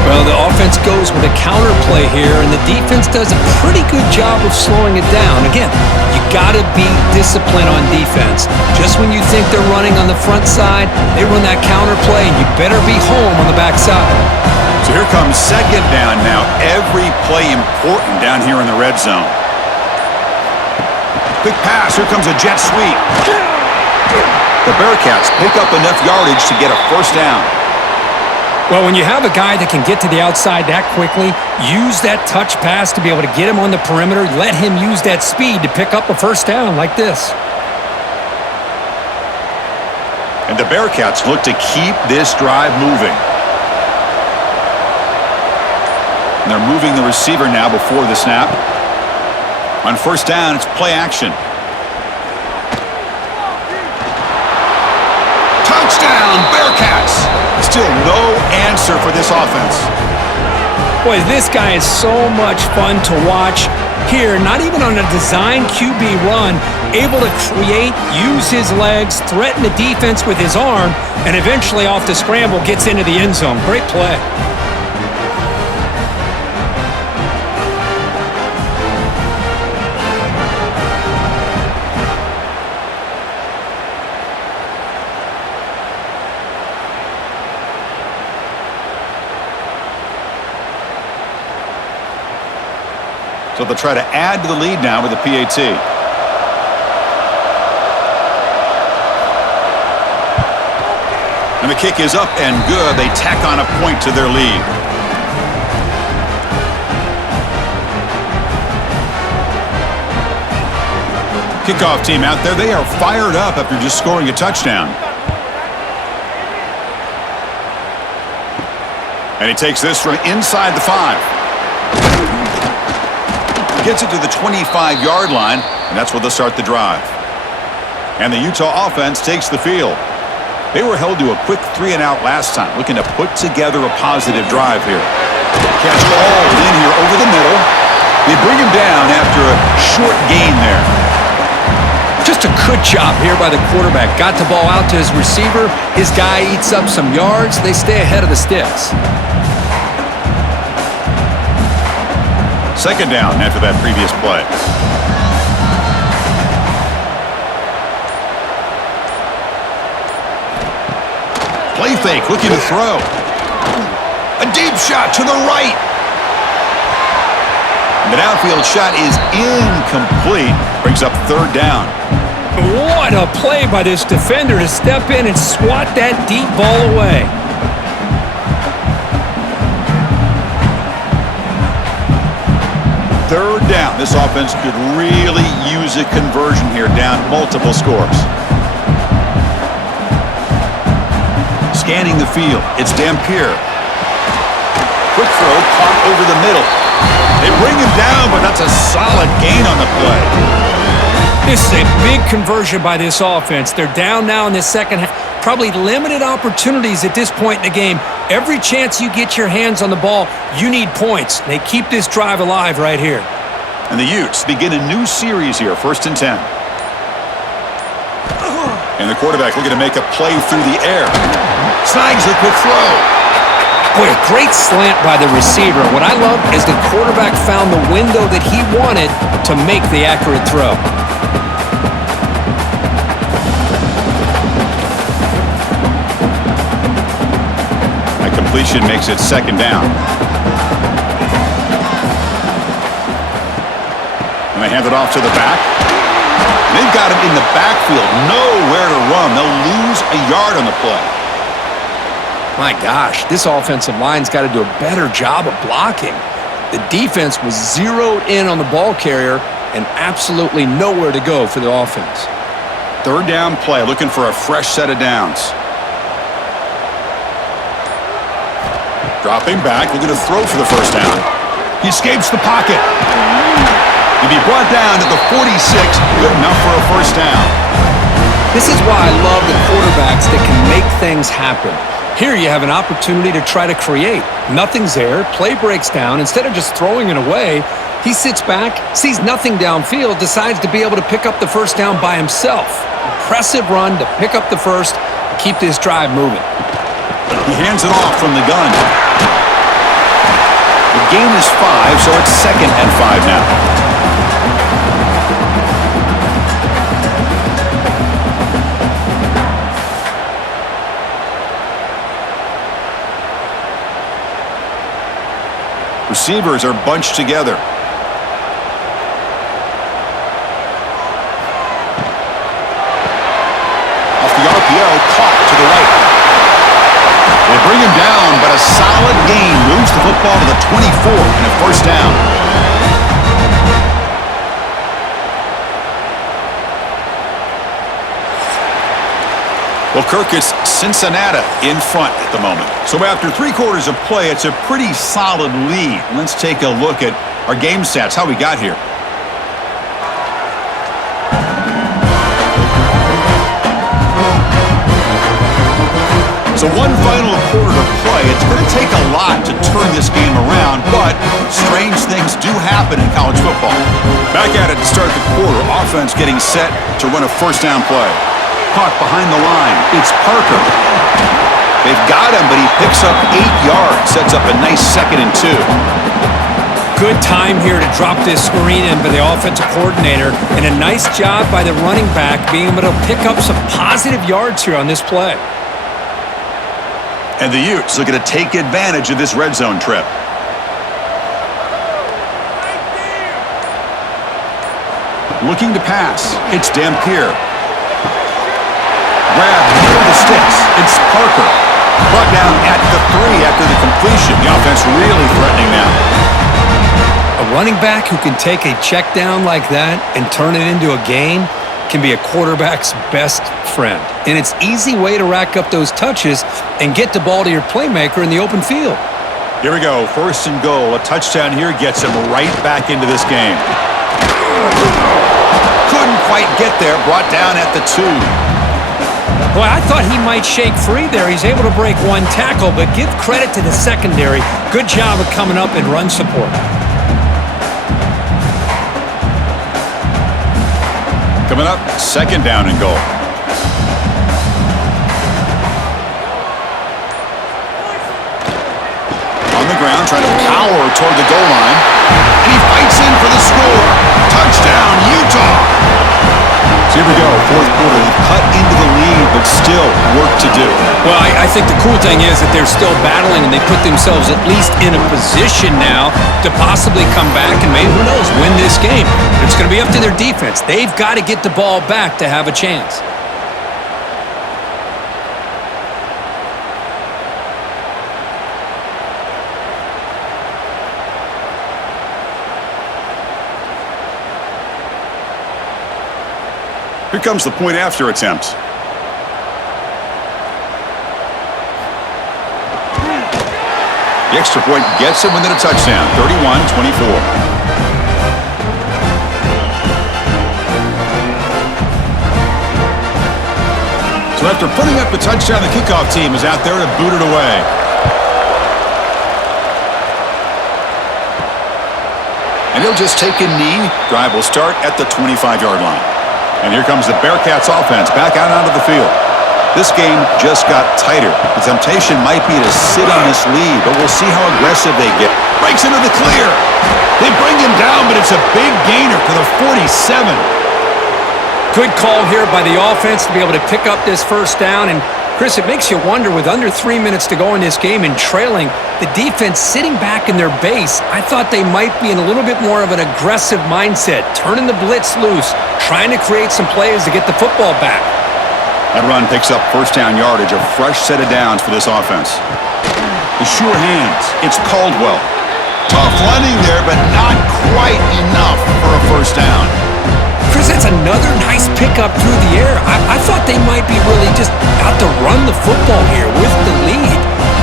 Well, the offense goes with a counter play here, and the defense does a pretty good job of slowing it down. Again, you got to be disciplined on defense. Just when you think they're running on the front side, they run that counter play, and you better be home on the back side. So here comes 2nd down now. Every play important down here in the red zone. Quick pass. Here comes a jet sweep. The Bearcats pick up enough yardage to get a 1st down. Well, when you have a guy that can get to the outside that quickly, use that touch pass to be able to get him on the perimeter, let him use that speed to pick up a 1st down like this. And the Bearcats look to keep this drive moving. And they're moving the receiver now before the snap. On 1st down, it's play action. Touchdown, Bearcats! Still no answer for this offense. Boy, this guy is so much fun to watch. Here, not even on a design QB run, able to create, use his legs, threaten the defense with his arm, and eventually off the scramble gets into the end zone. Great play. So they'll try to add to the lead now with the PAT. And the kick is up and good. They tack on a point to their lead. Kickoff team out there. They are fired up after just scoring a touchdown. And he takes this from inside the 5. Gets it to the 25-yard line, and that's where they'll start the drive. And the Utah offense takes the field. They were held to a quick 3-and-out last time, looking to put together a positive drive here. Catch hauled in here over the middle. They bring him down after a short gain there. Just a good job here by the quarterback. Got the ball out to his receiver. His guy eats up some yards. They stay ahead of the sticks. Second down after that previous play. Play fake, looking to throw. A deep shot to the right. The downfield shot is incomplete. Brings up third down. What a play by this defender to step in and swat that deep ball away. Third down. This offense could really use a conversion here, down multiple scores. Scanning the field. It's Dampier. Quick throw, caught over the middle. They bring him down, but that's a solid gain on the play. This is a big conversion by this offense. They're down now in the second half. Probably limited opportunities at this point in the game. Every chance you get your hands on the ball, you need points. They keep this drive alive right here. And the Utes begin a new series here, 1st and 10. And the quarterback looking to make a play through the air. Snags the quick throw. Boy, a great slant by the receiver. What I love is the quarterback found the window that he wanted to make the accurate throw. Completion makes it second down. And they hand it off to the back. They've got him in the backfield. Nowhere to run. They'll lose a yard on the play. My gosh, this offensive line's got to do a better job of blocking. The defense was zeroed in on the ball carrier and absolutely nowhere to go for the offense. Third down play, looking for a fresh set of downs. Dropping back, looking to throw for the first down. He escapes the pocket. He'll be brought down to the 46, good enough for a first down. This is why I love the quarterbacks that can make things happen. Here you have an opportunity to try to create. Nothing's there, play breaks down. Instead of just throwing it away, he sits back, sees nothing downfield, decides to be able to pick up the first down by himself. Impressive run to pick up the first and keep this drive moving. He hands it off from the gun. The gain is 5, so it's 2nd and 5 now. Receivers are bunched together. Off the RPO, caught to the right. They bring him down, but a solid gain moves the football to the 24 and a first down. Well, Kirk, it's Cincinnati in front at the moment. So after 3 quarters of play, it's a pretty solid lead. Let's take a look at our game stats, how we got here. So one final quarter to play. It's going to take a lot to turn this game around, but strange things do happen in college football. Back at it to start the quarter. Offense getting set to run a first down play. Caught behind the line. It's Parker. They've got him, but he picks up 8 yards. Sets up a nice 2nd and 2. Good time here to drop this screen in by the offensive coordinator, and a nice job by the running back being able to pick up some positive yards here on this play. And the Utes looking to take advantage of this red zone trip. Looking to pass. It's Dampier. Grab near the sticks. It's Parker. Brought down at the 3 after the completion. The offense really threatening now. A running back who can take a check down like that and turn it into a gain can be a quarterback's best friend. And it's an easy way to rack up those touches and get the ball to your playmaker in the open field. Here we go. 1st and goal. A touchdown here gets him right back into this game. Couldn't quite get there. Brought down at the 2. Boy, I thought he might shake free there. He's able to break one tackle, but give credit to the secondary. Good job of coming up in run support. Coming up, 2nd down and goal. On the ground, trying to power toward the goal line. And he fights in for the score. Touchdown, Utah! So here we go, 4th quarter. They've cut into the lead, but still work to do. Well, I think the cool thing is that they're still battling, and they put themselves at least in a position now to possibly come back and maybe, who knows, win this game. But it's going to be up to their defense. They've got to get the ball back to have a chance. Here comes the point after attempt. The extra point gets him within a touchdown, 31-24. So after putting up the touchdown, the kickoff team is out there to boot it away. And he'll just take a knee. Drive will start at the 25-yard line. And here comes the Bearcats offense back out onto the field. This game just got tighter. The temptation might be to sit on this lead, but we'll see how aggressive they get. Breaks into the clear. They bring him down, but it's a big gainer to the 47. Good call here by the offense to be able to pick up this first down. And, Chris, it makes you wonder, with under 3 minutes to go in this game and trailing, the defense sitting back in their base, I thought they might be in a little bit more of an aggressive mindset, turning the blitz loose, trying to create some plays to get the football back. That run picks up first down yardage, a fresh set of downs for this offense. The sure hands. It's Caldwell. Tough running there, but not quite enough for a first down. Chris, that's another nice pickup through the air. I thought they might be really just out to run the football here with the lead.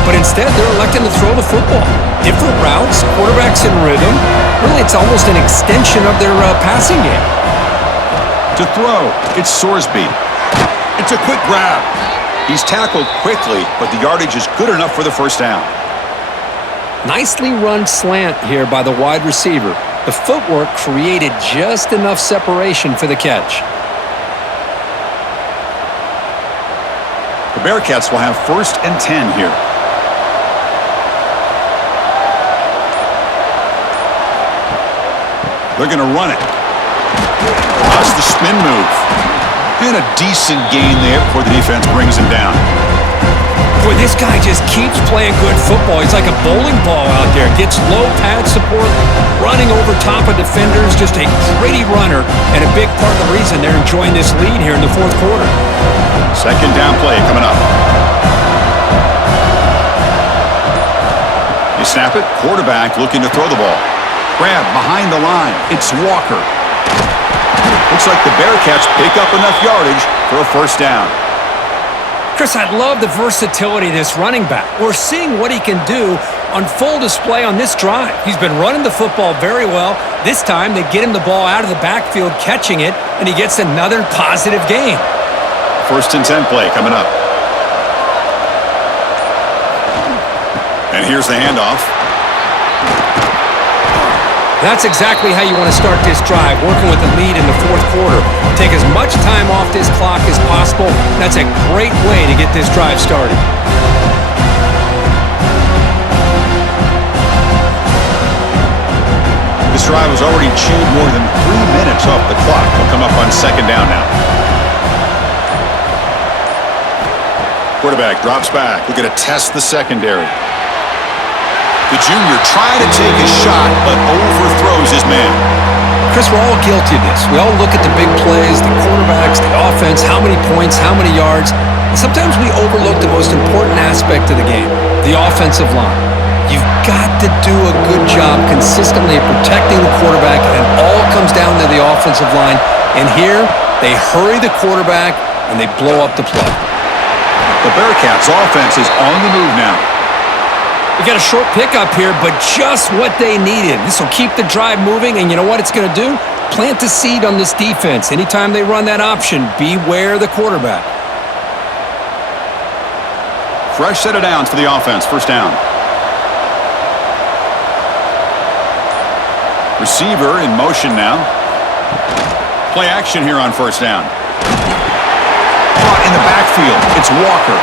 But instead, they're electing to throw the football. Different routes, quarterbacks in rhythm. Really, it's almost an extension of their passing game. To throw, it's Sorsby. It's a quick grab. He's tackled quickly, but the yardage is good enough for the first down. Nicely run slant here by the wide receiver. The footwork created just enough separation for the catch. The Bearcats will have 1st and 10 here. They're going to run it. That's the spin move. And a decent gain there before the defense brings him down. Boy, this guy just keeps playing good football. He's like a bowling ball out there. Gets low pad support, running over top of defenders. Just a gritty runner, and a big part of the reason they're enjoying this lead here in the 4th quarter. 2nd down play coming up. You snap it. Quarterback looking to throw the ball. Grab behind the line. It's Walker. Looks like the Bearcats pick up enough yardage for a first down. Chris, I love the versatility of this running back. We're seeing what he can do on full display on this drive. He's been running the football very well. This time, they get him the ball out of the backfield, catching it, and he gets another positive gain. 1st and 10 play coming up. And here's the handoff. That's exactly how you want to start this drive, working with the lead in the fourth quarter. Take as much time off this clock as possible. That's a great way to get this drive started. This drive has already chewed more than 3 minutes off the clock. We'll come up on second down now. Quarterback drops back. We're going to test the secondary. The junior trying to take a shot, but overthrows his man. Chris, we're all guilty of this. We all look at the big plays, the quarterbacks, the offense, how many points, how many yards. And sometimes we overlook the most important aspect of the game, the offensive line. You've got to do a good job consistently of protecting the quarterback, and it all comes down to the offensive line. And here, they hurry the quarterback, and they blow up the play. The Bearcats offense is on the move now. We got a short pickup here, but just what they needed. This will keep the drive moving, and you know what it's going to do? Plant the seed on this defense. Anytime they run that option, beware the quarterback. Fresh set of downs for the offense. First down. Receiver in motion now. Play action here on first down. Caught in the backfield. It's Walker.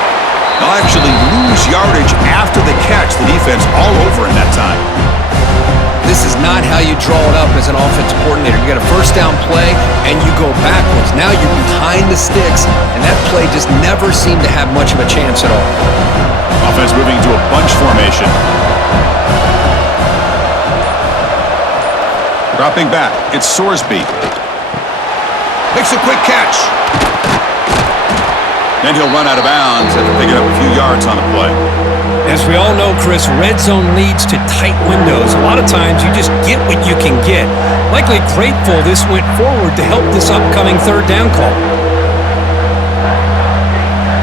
They'll actually lose yardage after the catch. The defense all over in that time. This is not how you draw it up as an offensive coordinator. You got a first down play, and you go backwards. Now you're behind the sticks, and that play just never seemed to have much of a chance at all. Offense moving to a bunch formation. Dropping back. It's Sorsby. Makes a quick catch. Then he'll run out of bounds after picking up a few yards on the play. As we all know, Chris, red zone leads to tight windows. A lot of times you just get what you can get. Likely grateful this went forward to help this upcoming third down call.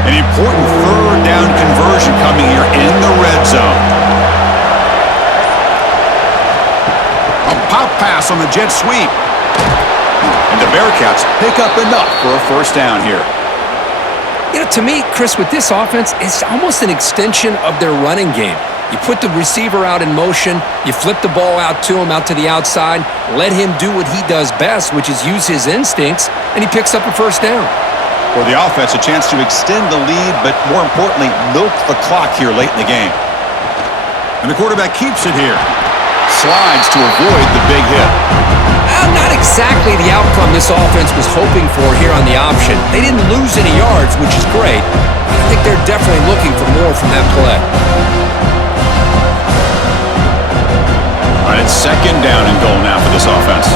An important third down conversion coming here in the red zone. A pop pass on the jet sweep. And the Bearcats pick up enough for a first down here. You know, to me, Chris, with this offense, it's almost an extension of their running game. You put the receiver out in motion, you flip the ball out to him, out to the outside, let him do what he does best, which is use his instincts, and he picks up a first down. For the offense, a chance to extend the lead, but more importantly, milk the clock here late in the game. And the quarterback keeps it here. Slides to avoid the big hit. Not exactly the outcome this offense was hoping for here on the option. They didn't lose any yards, which is great. I think they're definitely looking for more from that play. All right, it's second down and goal now for this offense.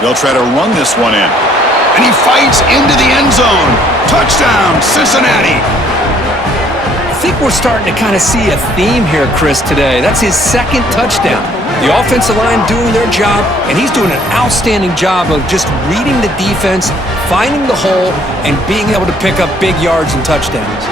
They'll try to run this one in. And he fights into the end zone. Touchdown, Cincinnati. I think we're starting to kind of see a theme here, Chris, today. That's his second touchdown. The offensive line doing their job, and he's doing an outstanding job of just reading the defense, finding the hole, and being able to pick up big yards and touchdowns.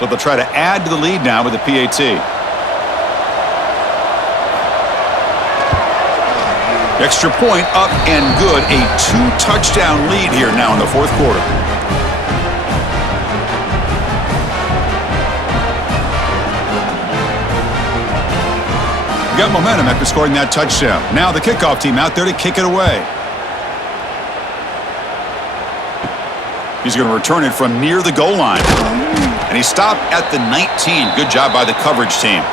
So they'll try to add to the lead now with the PAT. Extra point up and good. A 2-touchdown lead here now in the fourth quarter. We got momentum after scoring that touchdown. Now the kickoff team out there to kick it away. He's going to return it from near the goal line. And he stopped at the 19. Good job by the coverage team.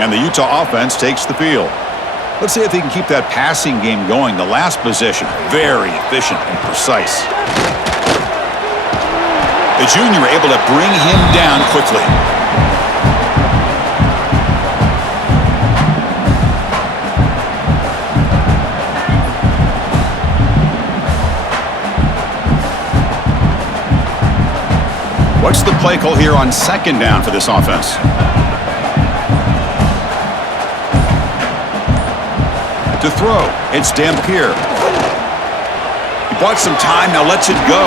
And the Utah offense takes the field. Let's see if they can keep that passing game going. The last possession, very efficient and precise. The junior able to bring him down quickly. What's the play call here on second down for this offense? To throw, it's Dampier. He bought some time, now lets it go.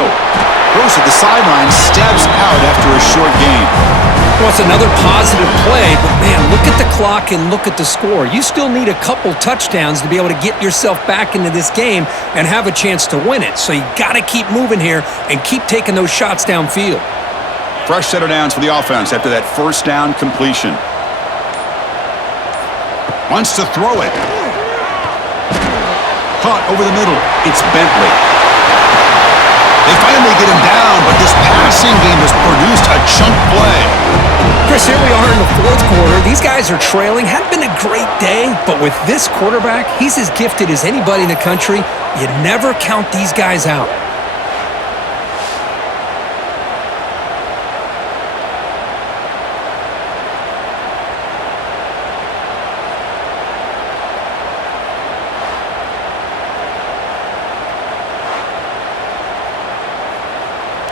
Goes to the sideline, steps out after a short gain. Well, it's another positive play, but man, look at the clock and look at the score. You still need a couple touchdowns to be able to get yourself back into this game and have a chance to win it. So you got to keep moving here and keep taking those shots downfield. Fresh set of downs for the offense after that first down completion. Wants to throw it. Caught over the middle. It's Bentley. They finally get him down, but this passing game has produced a chunk play. Chris, here we are in the fourth quarter. These guys are trailing. Hadn't been a great day, but with this quarterback, he's as gifted as anybody in the country. You never count these guys out.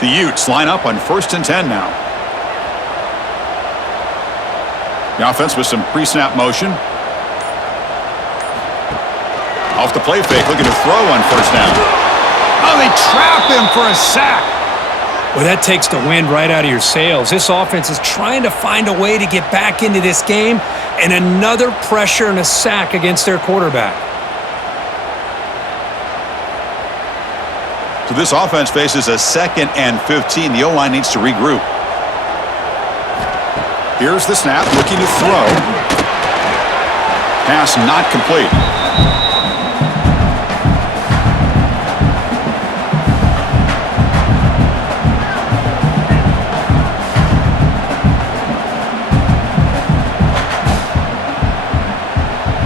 The Utes line up on 1st and 10 now. The offense with some pre-snap motion. Off the play fake, looking to throw on 1st down. Oh, they trap him for a sack. Well, that takes the wind right out of your sails. This offense is trying to find a way to get back into this game, and another pressure and a sack against their quarterback. So this offense faces a 2nd and 15. The O-line needs to regroup. Here's the snap, looking to throw. Pass not complete.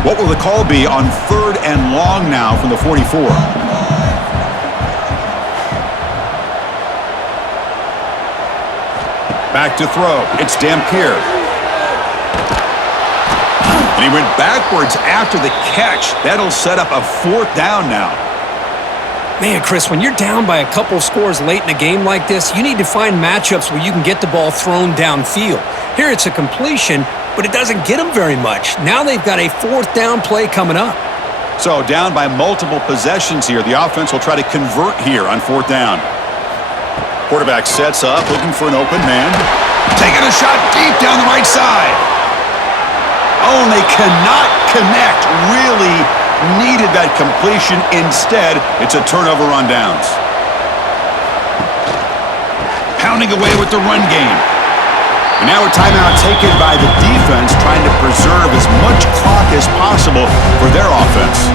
What will the call be on 3rd and long now from the 44? Back to throw. It's Dampier. And he went backwards after the catch. That'll set up a 4th down now. Man, Chris, when you're down by a couple scores late in a game like this, you need to find matchups where you can get the ball thrown downfield. Here it's a completion, but it doesn't get them very much. Now they've got a 4th down play coming up. So down by multiple possessions here. The offense will try to convert here on 4th down. Quarterback sets up, looking for an open man. Taking a shot deep down the right side. Oh, and they cannot connect. Really needed that completion. Instead, it's a turnover on downs. Pounding away with the run game. And now a timeout taken by the defense, trying to preserve as much clock as possible for their offense.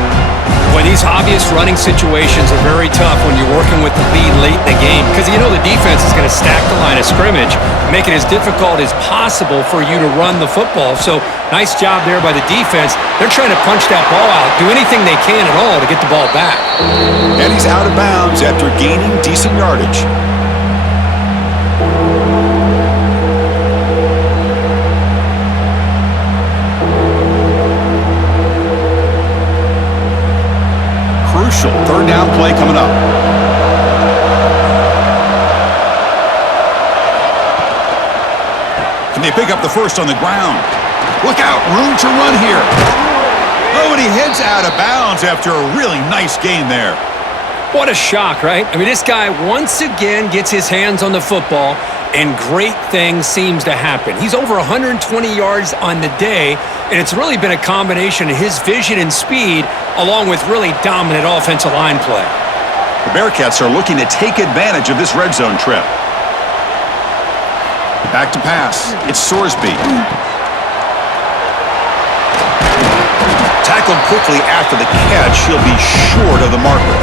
Boy, these obvious running situations are very tough when you're working with the lead late in the game because you know the defense is going to stack the line of scrimmage, make it as difficult as possible for you to run the football. So nice job there by the defense. They're trying to punch that ball out, do anything they can at all to get the ball back. And he's out of bounds after gaining decent yardage. Crucial 3rd down play coming up. Can they pick up the first on the ground? Look out, room to run here. Oh, and he heads out of bounds after a really nice gain there. What a shock, right? I mean, this guy once again gets his hands on the football, and great things seems to happen. He's over 120 yards on the day, and it's really been a combination of his vision and speed along with really dominant offensive line play. The Bearcats are looking to take advantage of this red zone trip. Back to pass. It's Sorsby. Tackled quickly after the catch. He'll be short of the marker.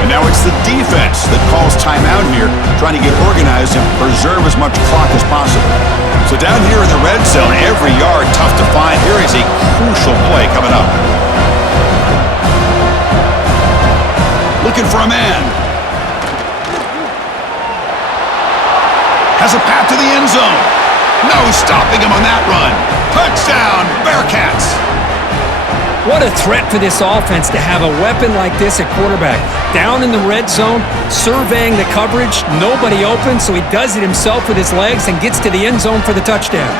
And now it's the defense that calls timeout here, trying to get organized and preserve as much clock as possible. So down here in the red zone, every yard tough to find. Here is a crucial play coming up. Looking for a man. Has a path to the end zone. No stopping him on that run. Touchdown, Bearcats. What a threat for this offense to have a weapon like this at quarterback. Down in the red zone, surveying the coverage, nobody open, so he does it himself with his legs and gets to the end zone for the touchdown.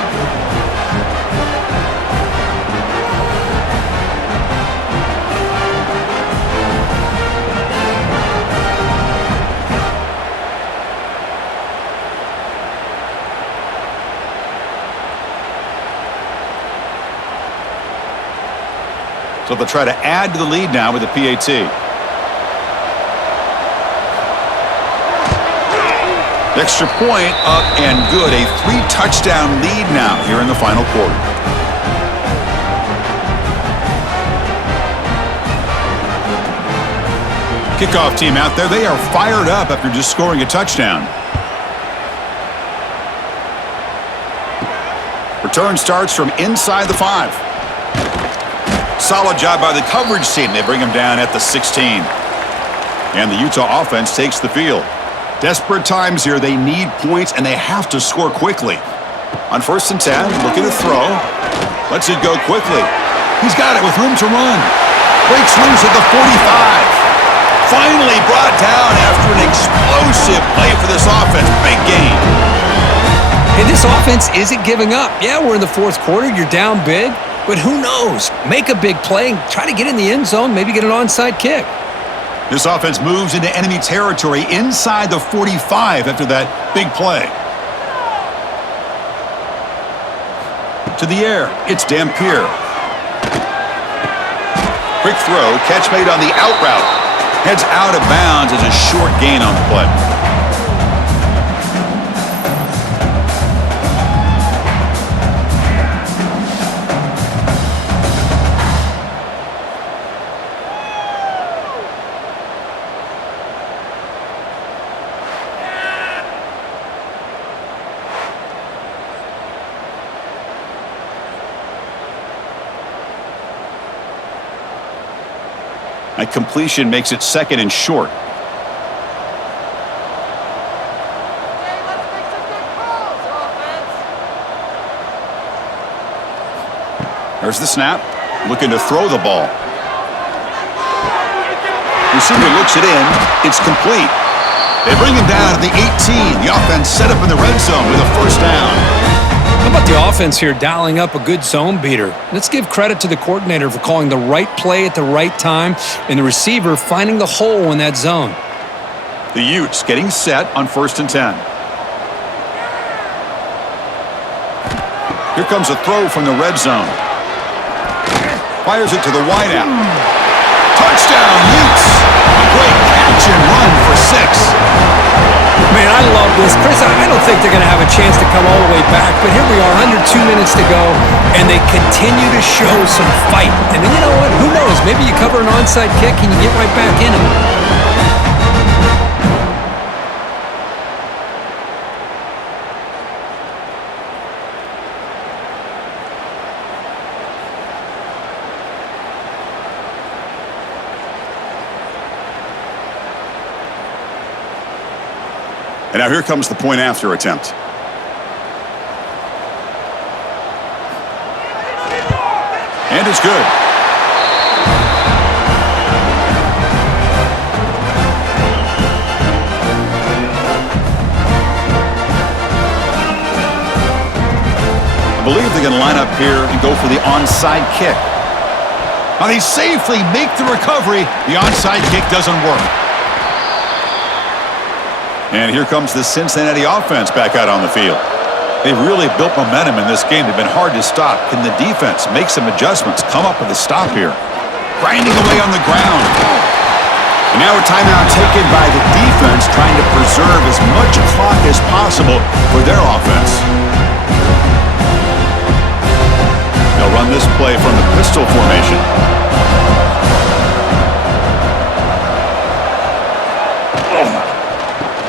So they'll try to add to the lead now with the PAT. Extra point up and good. A 3-touchdown lead now here in the final quarter. Kickoff team out there. They are fired up after just scoring a touchdown. Return starts from inside the 5. Solid job by the coverage team. They bring him down at the 16. And the Utah offense takes the field. Desperate times here. They need points, and they have to score quickly. On 1st and 10, looking to throw. Lets it go quickly. He's got it with room to run. Breaks loose at the 45. Finally brought down after an explosive play for this offense. Big game. Hey, this offense isn't giving up. Yeah, we're in the 4th quarter. You're down big. But who knows? Make a big play and try to get in the end zone, maybe get an onside kick. This offense moves into enemy territory inside the 45 after that big play. To the air, it's Dampier. Quick throw, catch made on the out route. Heads out of bounds as a short gain on the play. That completion makes it 2nd and short. There's the snap. Looking to throw the ball. Receiver looks it in. It's complete. They bring him down to the 18. The offense set up in the red zone with a 1st down. How about the offense here dialing up a good zone beater? Let's give credit to the coordinator for calling the right play at the right time and the receiver finding the hole in that zone. The Utes getting set on 1st and 10. Here comes a throw from the red zone. Fires it to the wideout. Touchdown, Utes! A great catch and run for 6. Man, I love this. Chris, I don't think they're going to have a chance to come all the way back, but here we are, under 2 minutes to go, and they continue to show some fight. And then you know what? Who knows? Maybe you cover an onside kick and you get right back in it. And now here comes the point after attempt. And it's good. I believe they're going to line up here and go for the onside kick. Now they safely make the recovery. The onside kick doesn't work. And here comes the Cincinnati offense back out on the field. They've really built momentum in this game. They've been hard to stop. Can the defense make some adjustments, come up with a stop here? Grinding away on the ground. And now a timeout taken by the defense, trying to preserve as much clock as possible for their offense. They'll run this play from the pistol formation.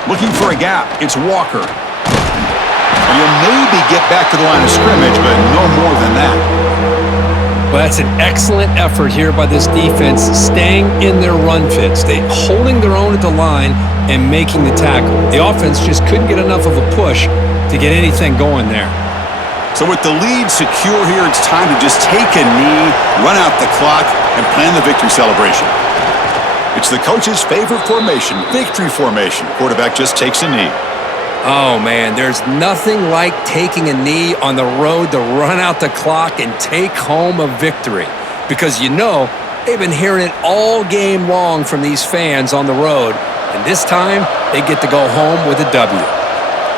Looking for a gap. It's Walker. And he'll maybe get back to the line of scrimmage, but no more than that. Well, that's an excellent effort here by this defense, staying in their run fits. They holding their own at the line and making the tackle. The offense just couldn't get enough of a push to get anything going there. So with the lead secure here, it's time to just take a knee, run out the clock, and plan the victory celebration. It's the coach's favorite formation, victory formation. Quarterback just takes a knee. Oh, man, there's nothing like taking a knee on the road to run out the clock and take home a victory. Because you know, they've been hearing it all game long from these fans on the road. And this time, they get to go home with a W.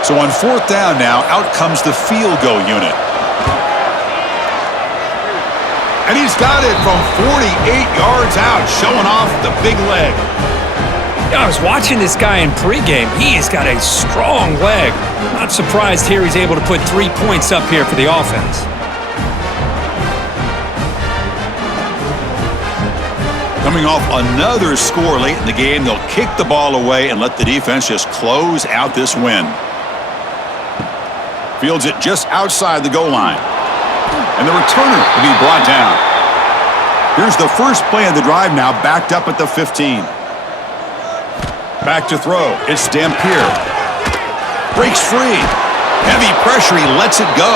So on 4th down now, out comes the field goal unit. And he's got it from 48 yards out, showing off the big leg. I was watching this guy in pregame. He has got a strong leg. Not surprised here he's able to put 3 points up here for the offense. Coming off another score late in the game, they'll kick the ball away and let the defense just close out this win. Fields it just outside the goal line. And the returner will be brought down. Here's the first play of the drive now, backed up at the 15. Back to throw. It's Dampier. Breaks free. Heavy pressure. He lets it go.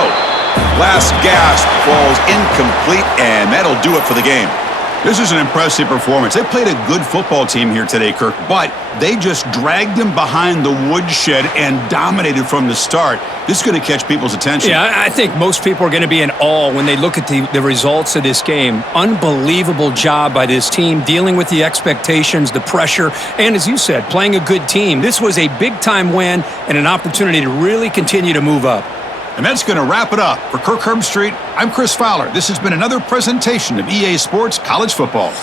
Last gasp falls incomplete, and that'll do it for the game. This is an impressive performance. They played a good football team here today, Kirk, but they just dragged them behind the woodshed and dominated from the start. This is going to catch people's attention. Yeah, I think most people are going to be in awe when they look at the results of this game. Unbelievable job by this team, dealing with the expectations, the pressure, and as you said, playing a good team. This was a big-time win and an opportunity to really continue to move up. And that's going to wrap it up. For Kirk Herbstreit, I'm Chris Fowler. This has been another presentation of EA Sports College Football.